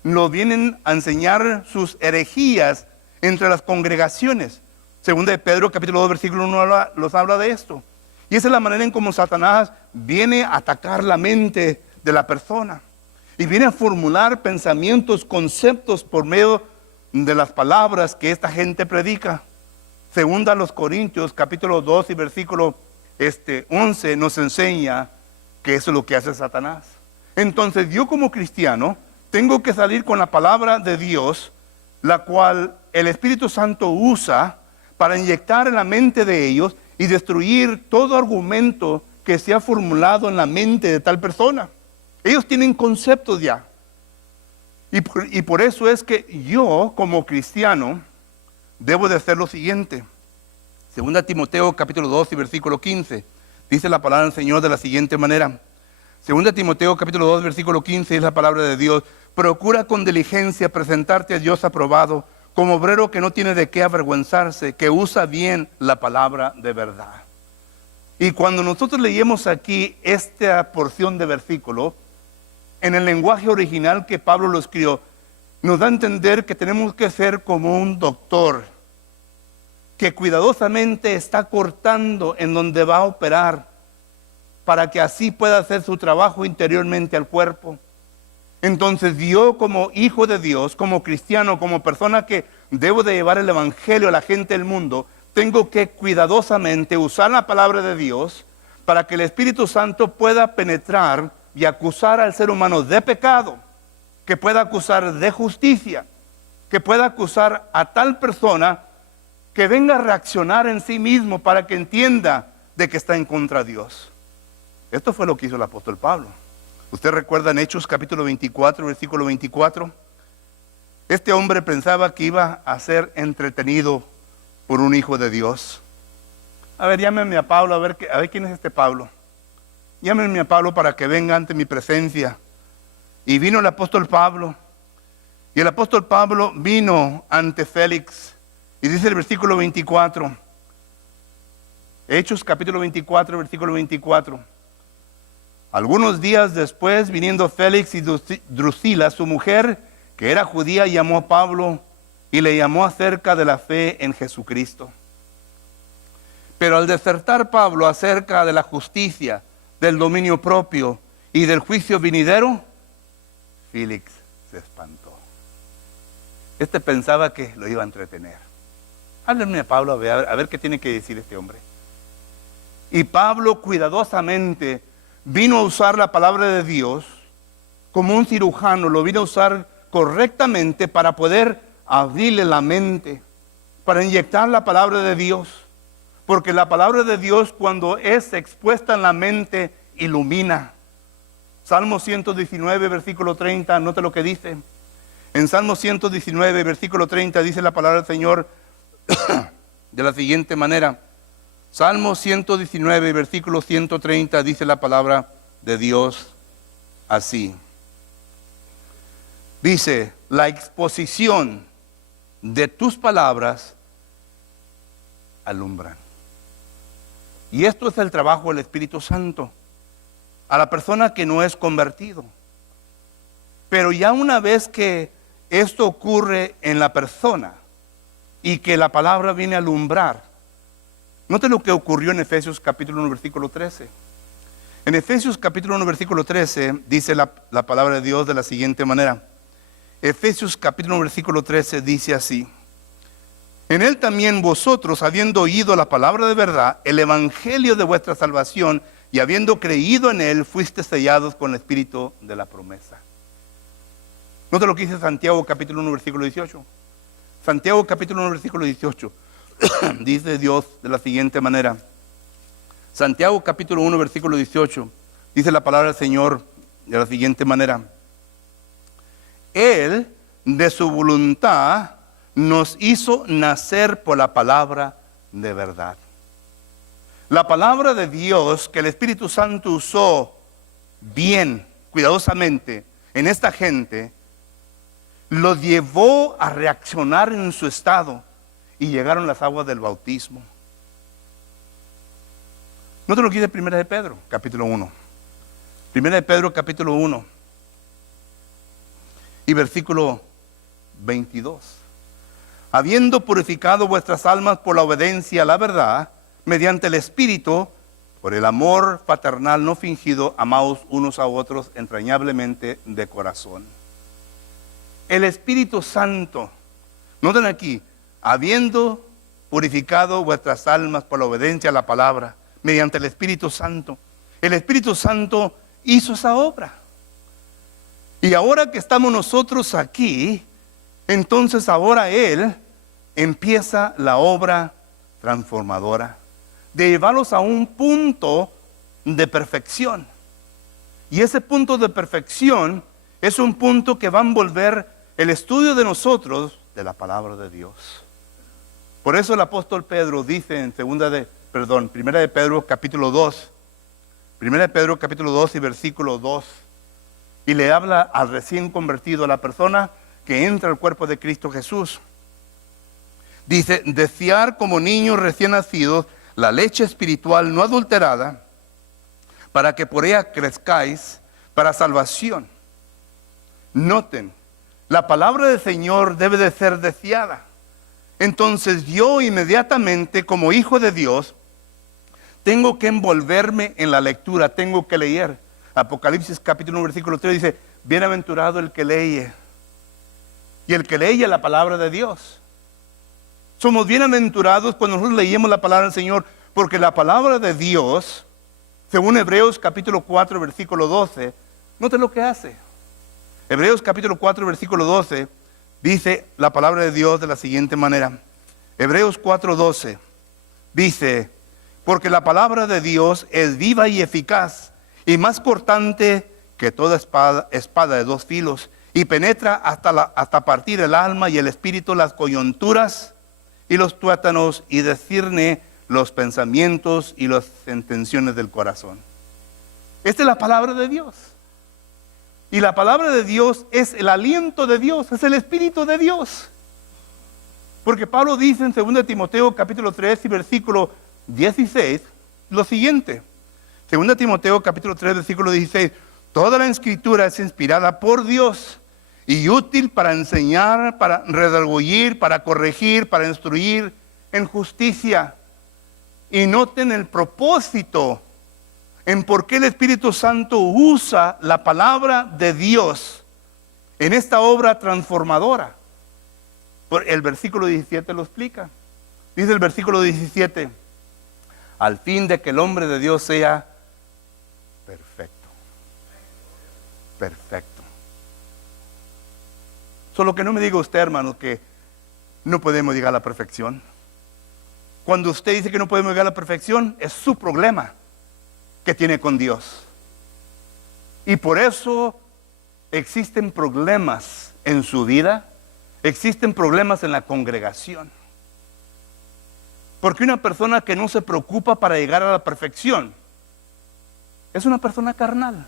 Nos vienen a enseñar sus herejías entre las congregaciones. Segunda de Pedro capítulo 2 versículo 1 los habla de esto. Y esa es la manera en cómo Satanás viene a atacar la mente de la persona. Y viene a formular pensamientos, conceptos por medio de las palabras que esta gente predica. Segunda a los Corintios capítulo 2 y versículo 11 nos enseña que eso es lo que hace Satanás. Entonces yo como cristiano tengo que salir con la palabra de Dios, la cual el Espíritu Santo usa para inyectar en la mente de ellos y destruir todo argumento que se ha formulado en la mente de tal persona. Ellos tienen conceptos ya. Y por eso es que yo como cristiano debo de hacer lo siguiente. Segunda Timoteo capítulo 2 y versículo 15. Dice la palabra del Señor de la siguiente manera. Segunda Timoteo capítulo 2 versículo 15 es la palabra de Dios. Procura con diligencia presentarte a Dios aprobado, como obrero que no tiene de qué avergonzarse, que usa bien la palabra de verdad. Y cuando nosotros leemos aquí esta porción de versículo, en el lenguaje original que Pablo lo escribió, nos da a entender que tenemos que ser como un doctor que cuidadosamente está cortando en donde va a operar para que así pueda hacer su trabajo interiormente al cuerpo. Entonces yo como hijo de Dios, como cristiano, como persona que debo de llevar el evangelio a la gente del mundo, tengo que cuidadosamente usar la palabra de Dios para que el Espíritu Santo pueda penetrar y acusar al ser humano de pecado, que pueda acusar de justicia, que pueda acusar a tal persona que venga a reaccionar en sí mismo para que entienda de que está en contra de Dios. Esto fue lo que hizo el apóstol Pablo. Usted recuerda en Hechos capítulo 24, versículo 24. Este hombre pensaba que iba a ser entretenido por un hijo de Dios. A ver, llámenme a Pablo, a ver quién es este Pablo. Llámenme a Pablo para que venga ante mi presencia. Y vino el apóstol Pablo. Y el apóstol Pablo vino ante Félix. Y dice el versículo 24. Hechos capítulo 24, versículo 24. Algunos días después, viniendo Félix y Drusila, su mujer, que era judía, llamó a Pablo y le llamó acerca de la fe en Jesucristo. Pero al disertar Pablo acerca de la justicia, del dominio propio y del juicio venidero, Félix se espantó. Este pensaba que lo iba a entretener. Háblenme a Pablo a ver qué tiene que decir este hombre. Y Pablo cuidadosamente vino a usar la palabra de Dios como un cirujano, lo vino a usar correctamente para poder abrirle la mente, para inyectar la palabra de Dios. Porque la palabra de Dios, cuando es expuesta en la mente, ilumina. Salmo 119, versículo 30, note lo que dice. En Salmo 119, versículo 30, dice la palabra del Señor de la siguiente manera. Salmo 119, versículo 130, dice la palabra de Dios así. Dice, la exposición de tus palabras alumbran. Y esto es el trabajo del Espíritu Santo a la persona que no es convertido. Pero ya una vez que esto ocurre en la persona y que la palabra viene a alumbrar, note lo que ocurrió en Efesios capítulo 1, versículo 13. En Efesios capítulo 1, versículo 13 dice la palabra de Dios de la siguiente manera. Efesios capítulo 1, versículo 13 dice así: en él también vosotros, habiendo oído la palabra de verdad, el evangelio de vuestra salvación, y habiendo creído en él, fuiste sellados con el espíritu de la promesa. Note lo que dice Santiago capítulo 1, versículo 18. Santiago capítulo 1, versículo 18. Dice Dios de la siguiente manera. Santiago capítulo 1, versículo 18. Dice la palabra del Señor de la siguiente manera: Él, de su voluntad, nos hizo nacer por la palabra de verdad. La palabra de Dios que el Espíritu Santo usó bien, cuidadosamente, en esta gente, los llevó a reaccionar en su estado y llegaron las aguas del bautismo. Note lo que dice 1 de Pedro, capítulo 1. 1 de Pedro, capítulo 1 y versículo 22. Habiendo purificado vuestras almas por la obediencia a la verdad, mediante el Espíritu, por el amor paternal no fingido, amaos unos a otros entrañablemente de corazón. El Espíritu Santo, noten aquí, habiendo purificado vuestras almas por la obediencia a la palabra, mediante el Espíritu Santo. El Espíritu Santo hizo esa obra. Y ahora que estamos nosotros aquí, entonces ahora Él empieza la obra transformadora de llevarlos a un punto de perfección. Y ese punto de perfección es un punto que va a envolver el estudio de nosotros de la palabra de Dios. Por eso el apóstol Pedro dice en 1 de Pedro capítulo 2, 1 de Pedro capítulo 2 y versículo 2, y le habla al recién convertido, a la persona que entra al cuerpo de Cristo Jesús. Dice: desear como niños recién nacidos la leche espiritual no adulterada, para que por ella crezcáis para salvación. Noten, la palabra del Señor debe de ser deseada. Entonces yo inmediatamente, como hijo de Dios, tengo que envolverme en la lectura, tengo que leer. Apocalipsis capítulo 1, versículo 3 dice: bienaventurado el que lee. Y el que lee la palabra de Dios. Somos bienaventurados cuando nosotros leemos la palabra del Señor, porque la palabra de Dios, según Hebreos capítulo 4, versículo 12, note lo que hace. Hebreos capítulo 4, versículo 12, dice la palabra de Dios de la siguiente manera. Hebreos 4, 12, dice: porque la palabra de Dios es viva y eficaz, y más cortante que toda espada de dos filos, y penetra hasta partir el alma y el espíritu, las coyunturas y los tuétanos, y discierne los pensamientos y las intenciones del corazón. Esta es la palabra de Dios. Y la palabra de Dios es el aliento de Dios, es el Espíritu de Dios. Porque Pablo dice en 2 Timoteo capítulo 3 y versículo 16 lo siguiente. 2 Timoteo capítulo 3 versículo 16: toda la escritura es inspirada por Dios y útil para enseñar, para redarguir, para corregir, para instruir en justicia. Y noten el propósito en por qué el Espíritu Santo usa la palabra de Dios en esta obra transformadora. El versículo 17 lo explica. Dice el versículo 17: al fin de que el hombre de Dios sea perfecto. Perfecto. Solo que no me diga usted, hermano, que no podemos llegar a la perfección. Cuando usted dice que no podemos llegar a la perfección, es su problema que tiene con Dios. Y por eso existen problemas en su vida, existen problemas en la congregación. Porque una persona que no se preocupa para llegar a la perfección es una persona carnal.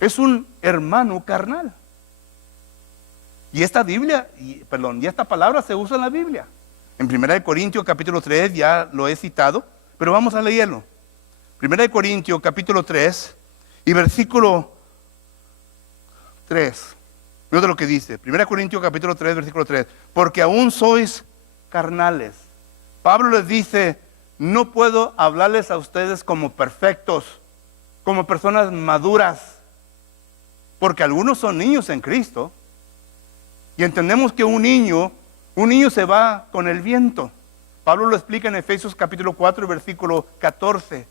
Es un hermano carnal. Y esta palabra se usa en la Biblia. En 1 Corintios capítulo 3 ya lo he citado, pero vamos a leerlo. 1 Corintios capítulo 3 y versículo 3. Mira lo que dice. 1 Corintios capítulo 3, versículo 3. Porque aún sois carnales. Pablo les dice, no puedo hablarles a ustedes como perfectos, como personas maduras, porque algunos son niños en Cristo. Y entendemos que un niño se va con el viento. Pablo lo explica en Efesios capítulo 4, versículo 14,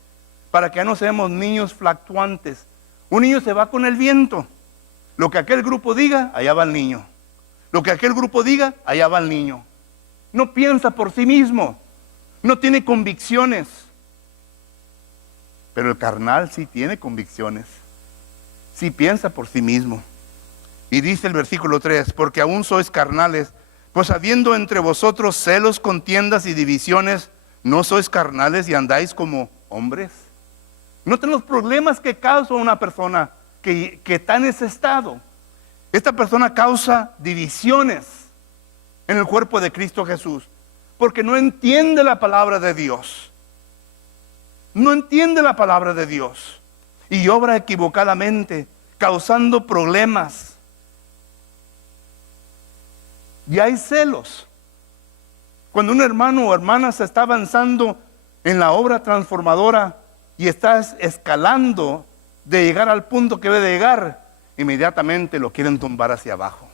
para que ya no seamos niños fluctuantes. Un niño se va con el viento. Lo que aquel grupo diga, allá va el niño. Lo que aquel grupo diga, allá va el niño. No piensa por sí mismo, no tiene convicciones. Pero el carnal sí tiene convicciones, sí piensa por sí mismo. Y dice el versículo 3, porque aún sois carnales, pues habiendo entre vosotros celos, contiendas y divisiones, ¿no sois carnales y andáis como hombres? Noten los problemas que causa una persona que está en ese estado. Esta persona causa divisiones en el cuerpo de Cristo Jesús, porque no entiende la palabra de Dios. No entiende la palabra de Dios y obra equivocadamente, causando problemas. Y hay celos. Cuando un hermano o hermana se está avanzando en la obra transformadora y está escalando de llegar al punto que debe de llegar, inmediatamente lo quieren tumbar hacia abajo.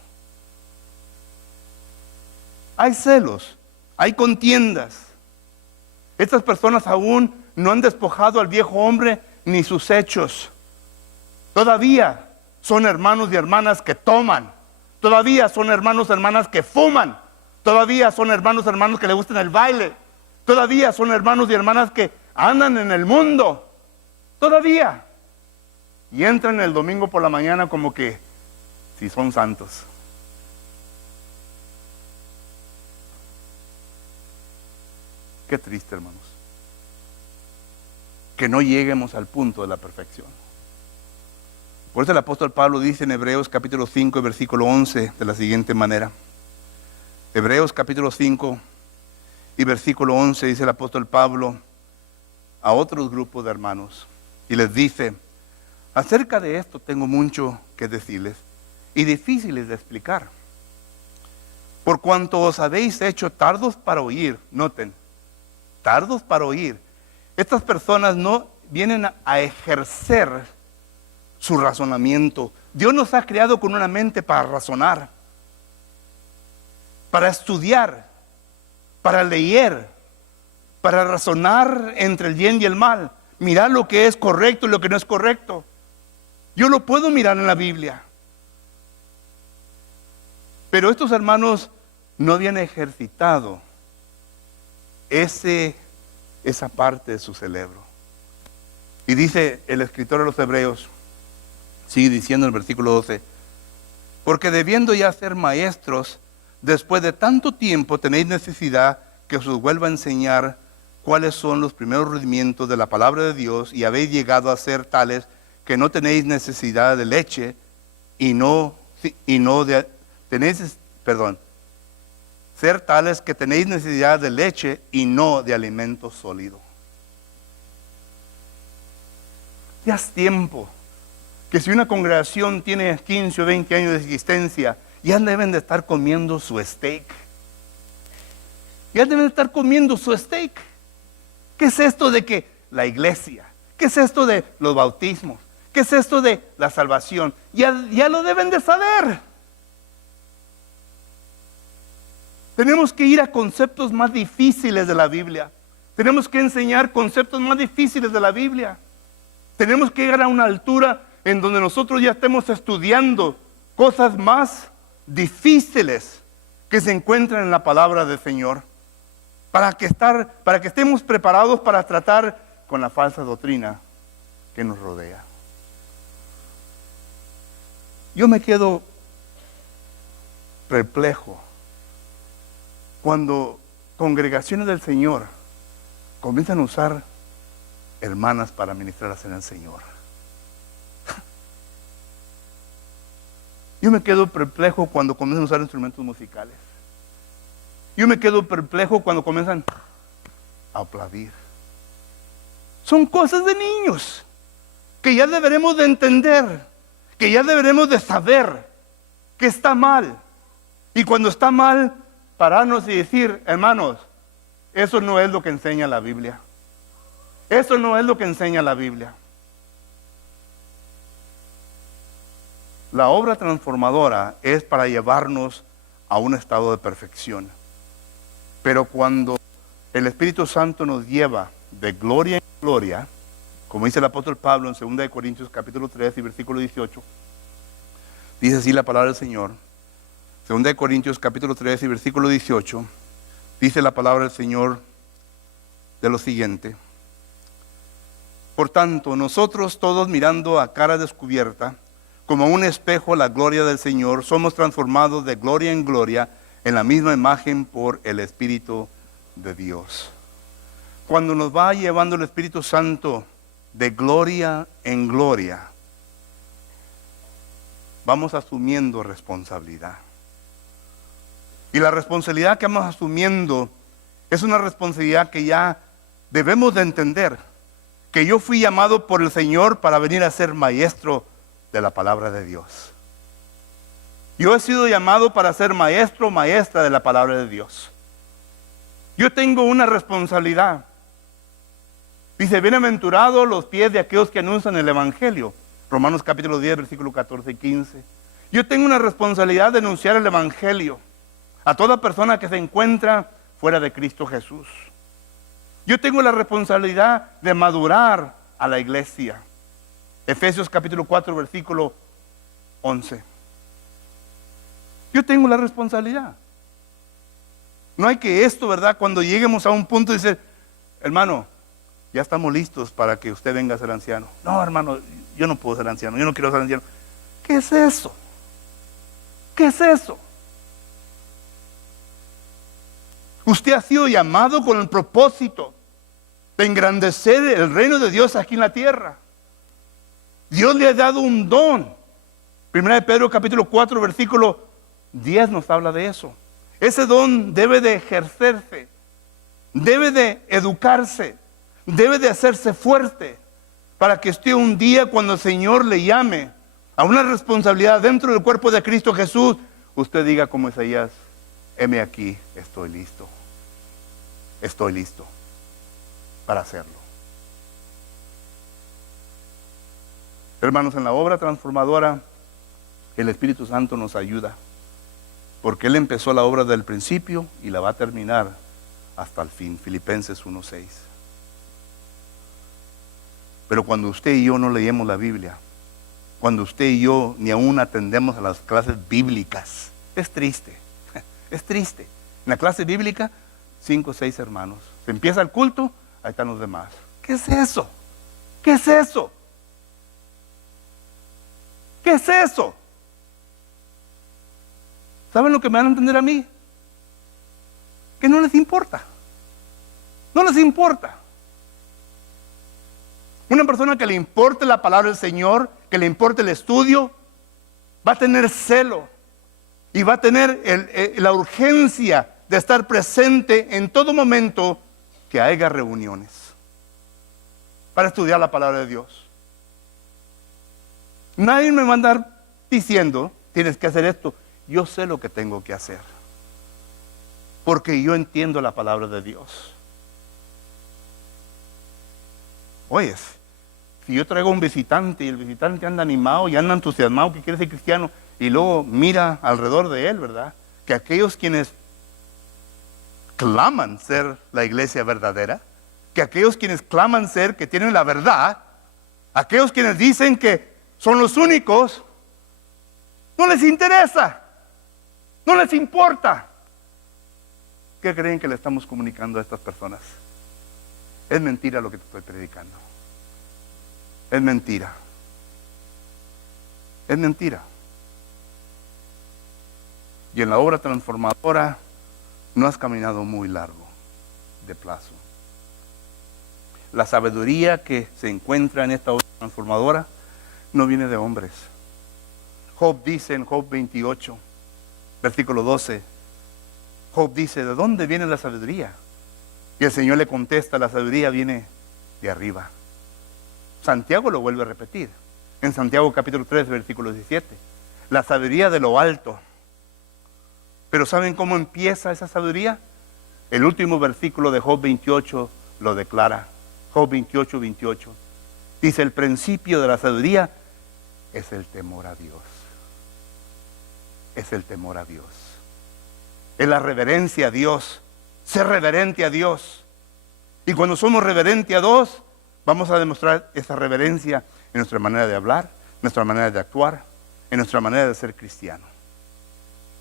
Hay celos, hay contiendas. Estas personas aún no han despojado al viejo hombre ni sus hechos. Todavía son hermanos y hermanas que toman. Todavía son hermanos y hermanas que fuman. Todavía son hermanos y hermanas que les gustan el baile. Todavía son hermanos y hermanas que andan en el mundo. Todavía. Y entran el domingo por la mañana como que si son santos. Qué triste, hermanos, que no lleguemos al punto de la perfección. Por eso el apóstol Pablo dice en Hebreos capítulo 5, versículo 11 de la siguiente manera. Hebreos capítulo 5 y versículo 11 dice el apóstol Pablo a otros grupos de hermanos y les dice: acerca de esto tengo mucho que decirles y difíciles de explicar, por cuanto os habéis hecho tardos para oír. Noten, tardos para oír. Estas personas no vienen a ejercer su razonamiento. Dios nos ha creado con una mente para razonar, para estudiar, para leer, para razonar entre el bien y el mal, mirar lo que es correcto y lo que no es correcto. Yo lo puedo mirar en la Biblia, pero estos hermanos no habían ejercitado esa parte de su cerebro. Y dice el escritor de los Hebreos, sigue diciendo en el versículo 12: porque debiendo ya ser maestros, después de tanto tiempo tenéis necesidad que os vuelva a enseñar cuáles son los primeros rudimientos de la palabra de Dios, y habéis llegado a ser tales que no tenéis necesidad de leche ser tales que tenéis necesidad de leche y no de alimento sólido. Ya es tiempo que si una congregación tiene 15 o 20 años de existencia, ya deben de estar comiendo su steak. Ya deben de estar comiendo su steak. ¿Qué es esto de que la iglesia? ¿Qué es esto de los bautismos? ¿Qué es esto de la salvación? Ya lo deben de saber. Tenemos que ir a conceptos más difíciles de la Biblia. Tenemos que enseñar conceptos más difíciles de la Biblia. Tenemos que llegar a una altura en donde nosotros ya estemos estudiando cosas más difíciles que se encuentran en la palabra del Señor, para que estemos preparados para tratar con la falsa doctrina que nos rodea. Yo me quedo perplejo cuando congregaciones del Señor comienzan a usar hermanas para ministrarlas en el Señor. Yo me quedo perplejo cuando comienzan a usar instrumentos musicales. Yo me quedo perplejo cuando comienzan a aplaudir. Son cosas de niños que ya deberemos de entender, que ya deberemos de saber que está mal. Y cuando está mal, pararnos y decir, hermanos, eso no es lo que enseña la Biblia. Eso no es lo que enseña la Biblia. La obra transformadora es para llevarnos a un estado de perfección. Pero cuando el Espíritu Santo nos lleva de gloria en gloria, como dice el apóstol Pablo en 2 Corintios capítulo 3 y versículo 18, dice así la palabra del Señor. 2 Corintios capítulo 3 y versículo 18, dice la palabra del Señor de lo siguiente: por tanto, nosotros todos mirando a cara descubierta, como un espejo la gloria del Señor, somos transformados de gloria en gloria en la misma imagen por el Espíritu de Dios. Cuando nos va llevando el Espíritu Santo de gloria en gloria, vamos asumiendo responsabilidad. Y la responsabilidad que vamos asumiendo es una responsabilidad que ya debemos de entender, que yo fui llamado por el Señor para venir a ser maestro de la palabra de Dios. Yo he sido llamado para ser maestro o maestra de la palabra de Dios. Yo tengo una responsabilidad. Dice, bienaventurados los pies de aquellos que anuncian el Evangelio. Romanos capítulo 10, versículo 14 y 15. Yo tengo una responsabilidad de anunciar el Evangelio a toda persona que se encuentra fuera de Cristo Jesús. Yo tengo la responsabilidad de madurar a la iglesia. Efesios capítulo 4, versículo 11. Yo tengo la responsabilidad. No hay que esto, ¿verdad? Cuando lleguemos a un punto de decir, hermano, ya estamos listos para que usted venga a ser anciano. No, hermano, yo no puedo ser anciano, yo no quiero ser anciano. ¿Qué es eso? ¿Qué es eso? Usted ha sido llamado con el propósito de engrandecer el reino de Dios aquí en la tierra. Dios le ha dado un don. Primera de Pedro capítulo 4 versículo 10 nos habla de eso. Ese don debe de ejercerse, debe de educarse, debe de hacerse fuerte para que usted un día cuando el Señor le llame a una responsabilidad dentro del cuerpo de Cristo Jesús, usted diga como Isaías, heme aquí, estoy listo. Estoy listo para hacerlo. Hermanos, en la obra transformadora, el Espíritu Santo nos ayuda, porque Él empezó la obra del principio y la va a terminar hasta el fin. Filipenses 1:6. Pero cuando usted y yo no leemos la Biblia, cuando usted y yo ni aún atendemos a las clases bíblicas, es triste, es triste. En la clase bíblica, 5 o 6 hermanos. Se empieza el culto, ahí están los demás. ¿Qué es eso? ¿Qué es eso? ¿Qué es eso? ¿Saben lo que me van a entender a mí? Que no les importa. No les importa. Una persona que le importe la palabra del Señor, que le importe el estudio, va a tener celo y va a tener la urgencia de estar presente en todo momento que haya reuniones para estudiar la palabra de Dios. Nadie me va a andar diciendo, tienes que hacer esto. Yo sé lo que tengo que hacer, porque yo entiendo la palabra de Dios. Oye, si yo traigo un visitante y el visitante anda animado y anda entusiasmado que quiere ser cristiano, y luego mira alrededor de él, ¿verdad? Que aquellos quienes claman ser la iglesia verdadera, que aquellos quienes claman ser, que tienen la verdad, aquellos quienes dicen que son los únicos, no les interesa, no les importa. ¿Qué creen que le estamos comunicando a estas personas? Es mentira lo que te estoy predicando. Es mentira. Es mentira. Y en la obra transformadora no has caminado muy largo de plazo. La sabiduría que se encuentra en esta obra transformadora no viene de hombres. Job dice en Job 28, versículo 12, Job dice, ¿de dónde viene la sabiduría? Y el Señor le contesta, la sabiduría viene de arriba. Santiago lo vuelve a repetir. en Santiago capítulo 3, versículo 17. La sabiduría de lo alto. Pero ¿saben cómo empieza esa sabiduría? El último versículo de Job 28 lo declara. Job 28, 28. Dice, el principio de la sabiduría es el temor a Dios. Es el temor a Dios. Es la reverencia a Dios. Ser reverente a Dios. Y cuando somos reverentes a Dios, vamos a demostrar esa reverencia en nuestra manera de hablar, nuestra manera de actuar, en nuestra manera de ser cristiano.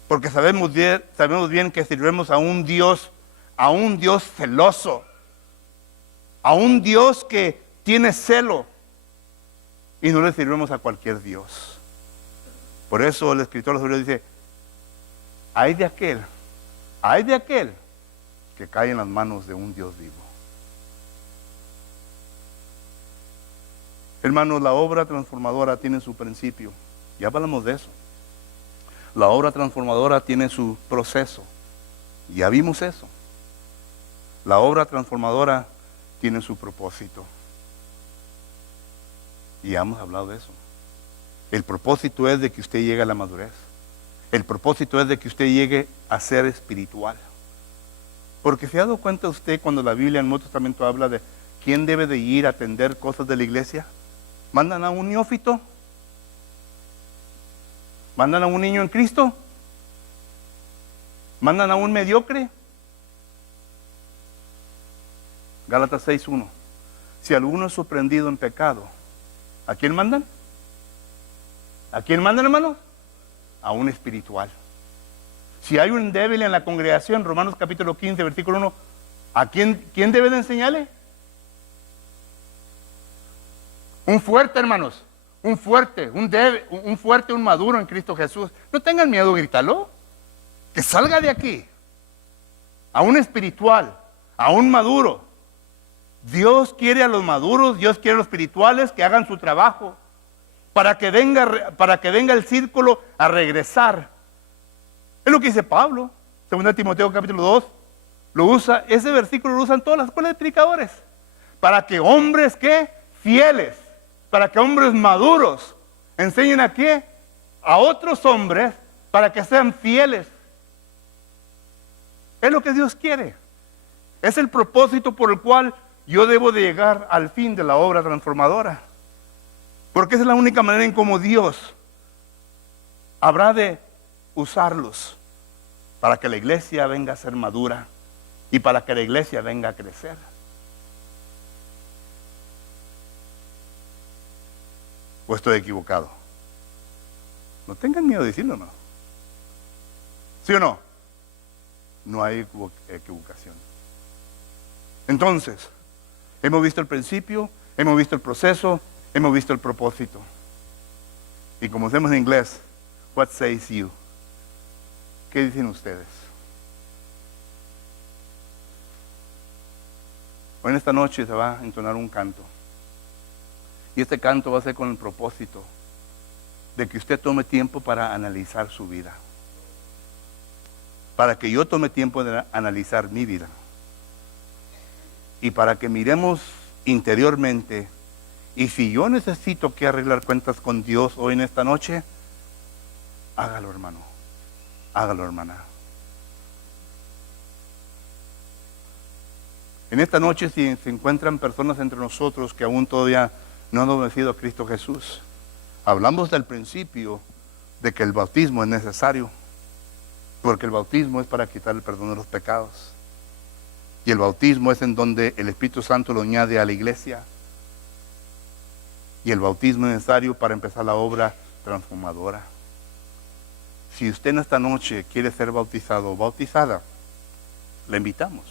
Porque sabemos bien que sirvemos a un Dios celoso, a un Dios que tiene celo, y no le sirvemos a cualquier Dios. Por eso el escritor de los Hebreos dice, hay de aquel que cae en las manos de un Dios vivo. Hermanos, la obra transformadora tiene su principio. Ya hablamos de eso. La obra transformadora tiene su proceso. Ya vimos eso. La obra transformadora tiene su propósito. Y ya hemos hablado de eso. El propósito es de que usted llegue a la madurez. El propósito es de que usted llegue a ser espiritual. Porque ¿se ha dado cuenta usted cuando la Biblia en el Nuevo Testamento habla de quién debe de ir a atender cosas de la iglesia? ¿Mandan a un neófito? ¿Mandan a un niño en Cristo? ¿Mandan a un mediocre? Gálatas 6:1. Si alguno es sorprendido en pecado, ¿a quién mandan? ¿A quién mandan, hermano? A un espiritual. Si hay un débil en la congregación, Romanos capítulo 15, versículo 1, ¿a quién debe de enseñarle? Un fuerte, hermanos. Un fuerte, un maduro en Cristo Jesús. No tengan miedo, grítalo. Que salga de aquí. A un espiritual, a un maduro. Dios quiere a los maduros, Dios quiere a los espirituales que hagan su trabajo. Para que venga el círculo a regresar. Es lo que dice Pablo. 2 Timoteo capítulo 2. Lo usa, ese versículo lo usan todas las escuelas de predicadores. Para que hombres, ¿qué? Fieles. Para que hombres maduros enseñen a qué? A otros hombres para que sean fieles. Es lo que Dios quiere. Es el propósito por el cual yo debo de llegar al fin de la obra transformadora. Porque esa es la única manera en cómo Dios habrá de usarlos para que la iglesia venga a ser madura y para que la iglesia venga a crecer. ¿O estoy equivocado? No tengan miedo de decirlo, ¿no? ¿Sí o no? No hay equivocación. Entonces, hemos visto el principio, hemos visto el proceso, hemos visto el propósito. Y como hacemos en inglés, what says you? ¿Qué dicen ustedes? Hoy en esta noche se va a entonar un canto. Y este canto va a ser con el propósito de que usted tome tiempo para analizar su vida. Para que yo tome tiempo de analizar mi vida. Y para que miremos interiormente. Y si yo necesito que arreglar cuentas con Dios hoy en esta noche, hágalo, hermano. Hágalo, hermana. En esta noche, si se encuentran personas entre nosotros que aún todavía no han obedecido a Cristo Jesús, hablamos del principio de que el bautismo es necesario, porque el bautismo es para quitar el perdón de los pecados. Y el bautismo es en donde el Espíritu Santo lo añade a la iglesia. Y el bautismo es necesario para empezar la obra transformadora. Si usted en esta noche quiere ser bautizado o bautizada, le invitamos.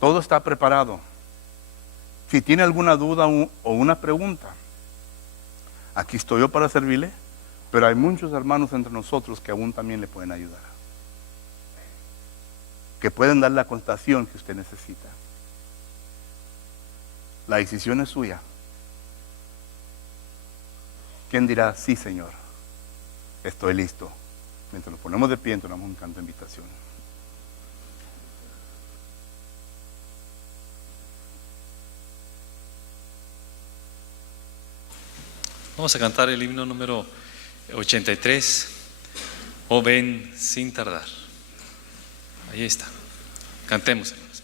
Todo está preparado. Si tiene alguna duda o una pregunta, aquí estoy yo para servirle, pero hay muchos hermanos entre nosotros que aún también le pueden ayudar. Que pueden dar la contestación que usted necesita. La decisión es suya. ¿Quién dirá, sí, Señor, estoy listo? Mientras nos ponemos de pie, entonamos un canto de invitación. Vamos a cantar el himno número 83, Oh ven sin tardar. Ahí está. Cantemos, hermanos.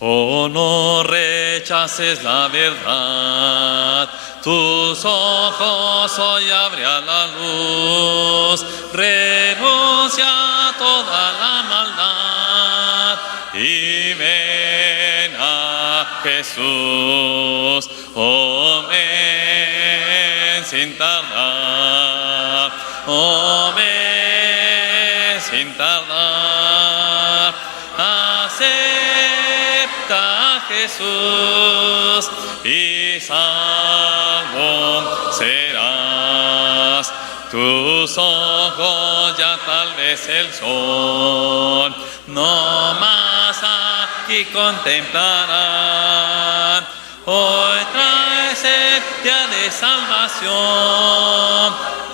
Oh, no rechaces la verdad, tus ojos hoy abrirán la luz, renuncia a toda la maldad y ven a Jesús. Oh, ven sin tardar, oh, ven sin tardar, acepta a Jesús y salvo serás. Tus ojos ya tal vez el sol no más aquí contemplarán. Hoy trae sed ya de salvación.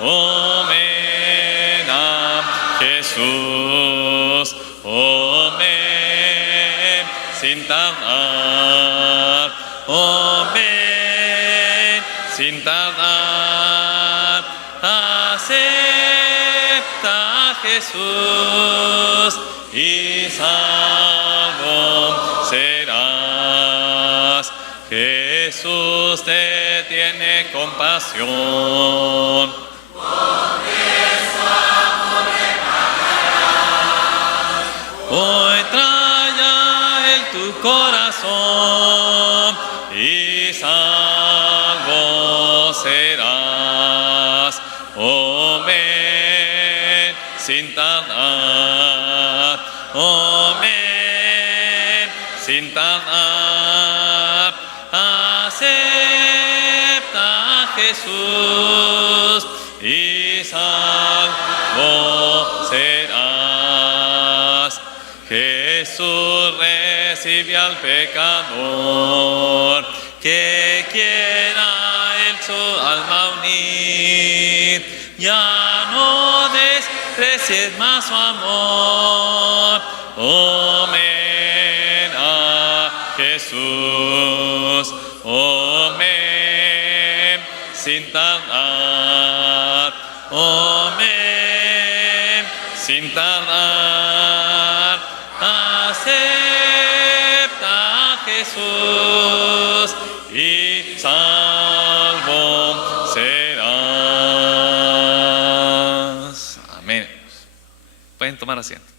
Oh, ven a Jesús. Oh, ven sin tardar. Oh, ven sin tardar. Acepta a Jesús y salvo serás. Jesús te tiene compasión. Hoy trae a Él tu corazón y salvo serás. Oh, ven sin tardar. Oh, ven sin tardar. Acepta a Jesús y salvo serás. Jesús recibe al pecador que quiera Él su alma unir. Ya no desprecies más su amor. Oh, ven a Jesús. Oh, ven sin tardar. Oh, ven sin tardar. Acepta a Jesús y salvo serás. Amén. Pueden tomar asiento.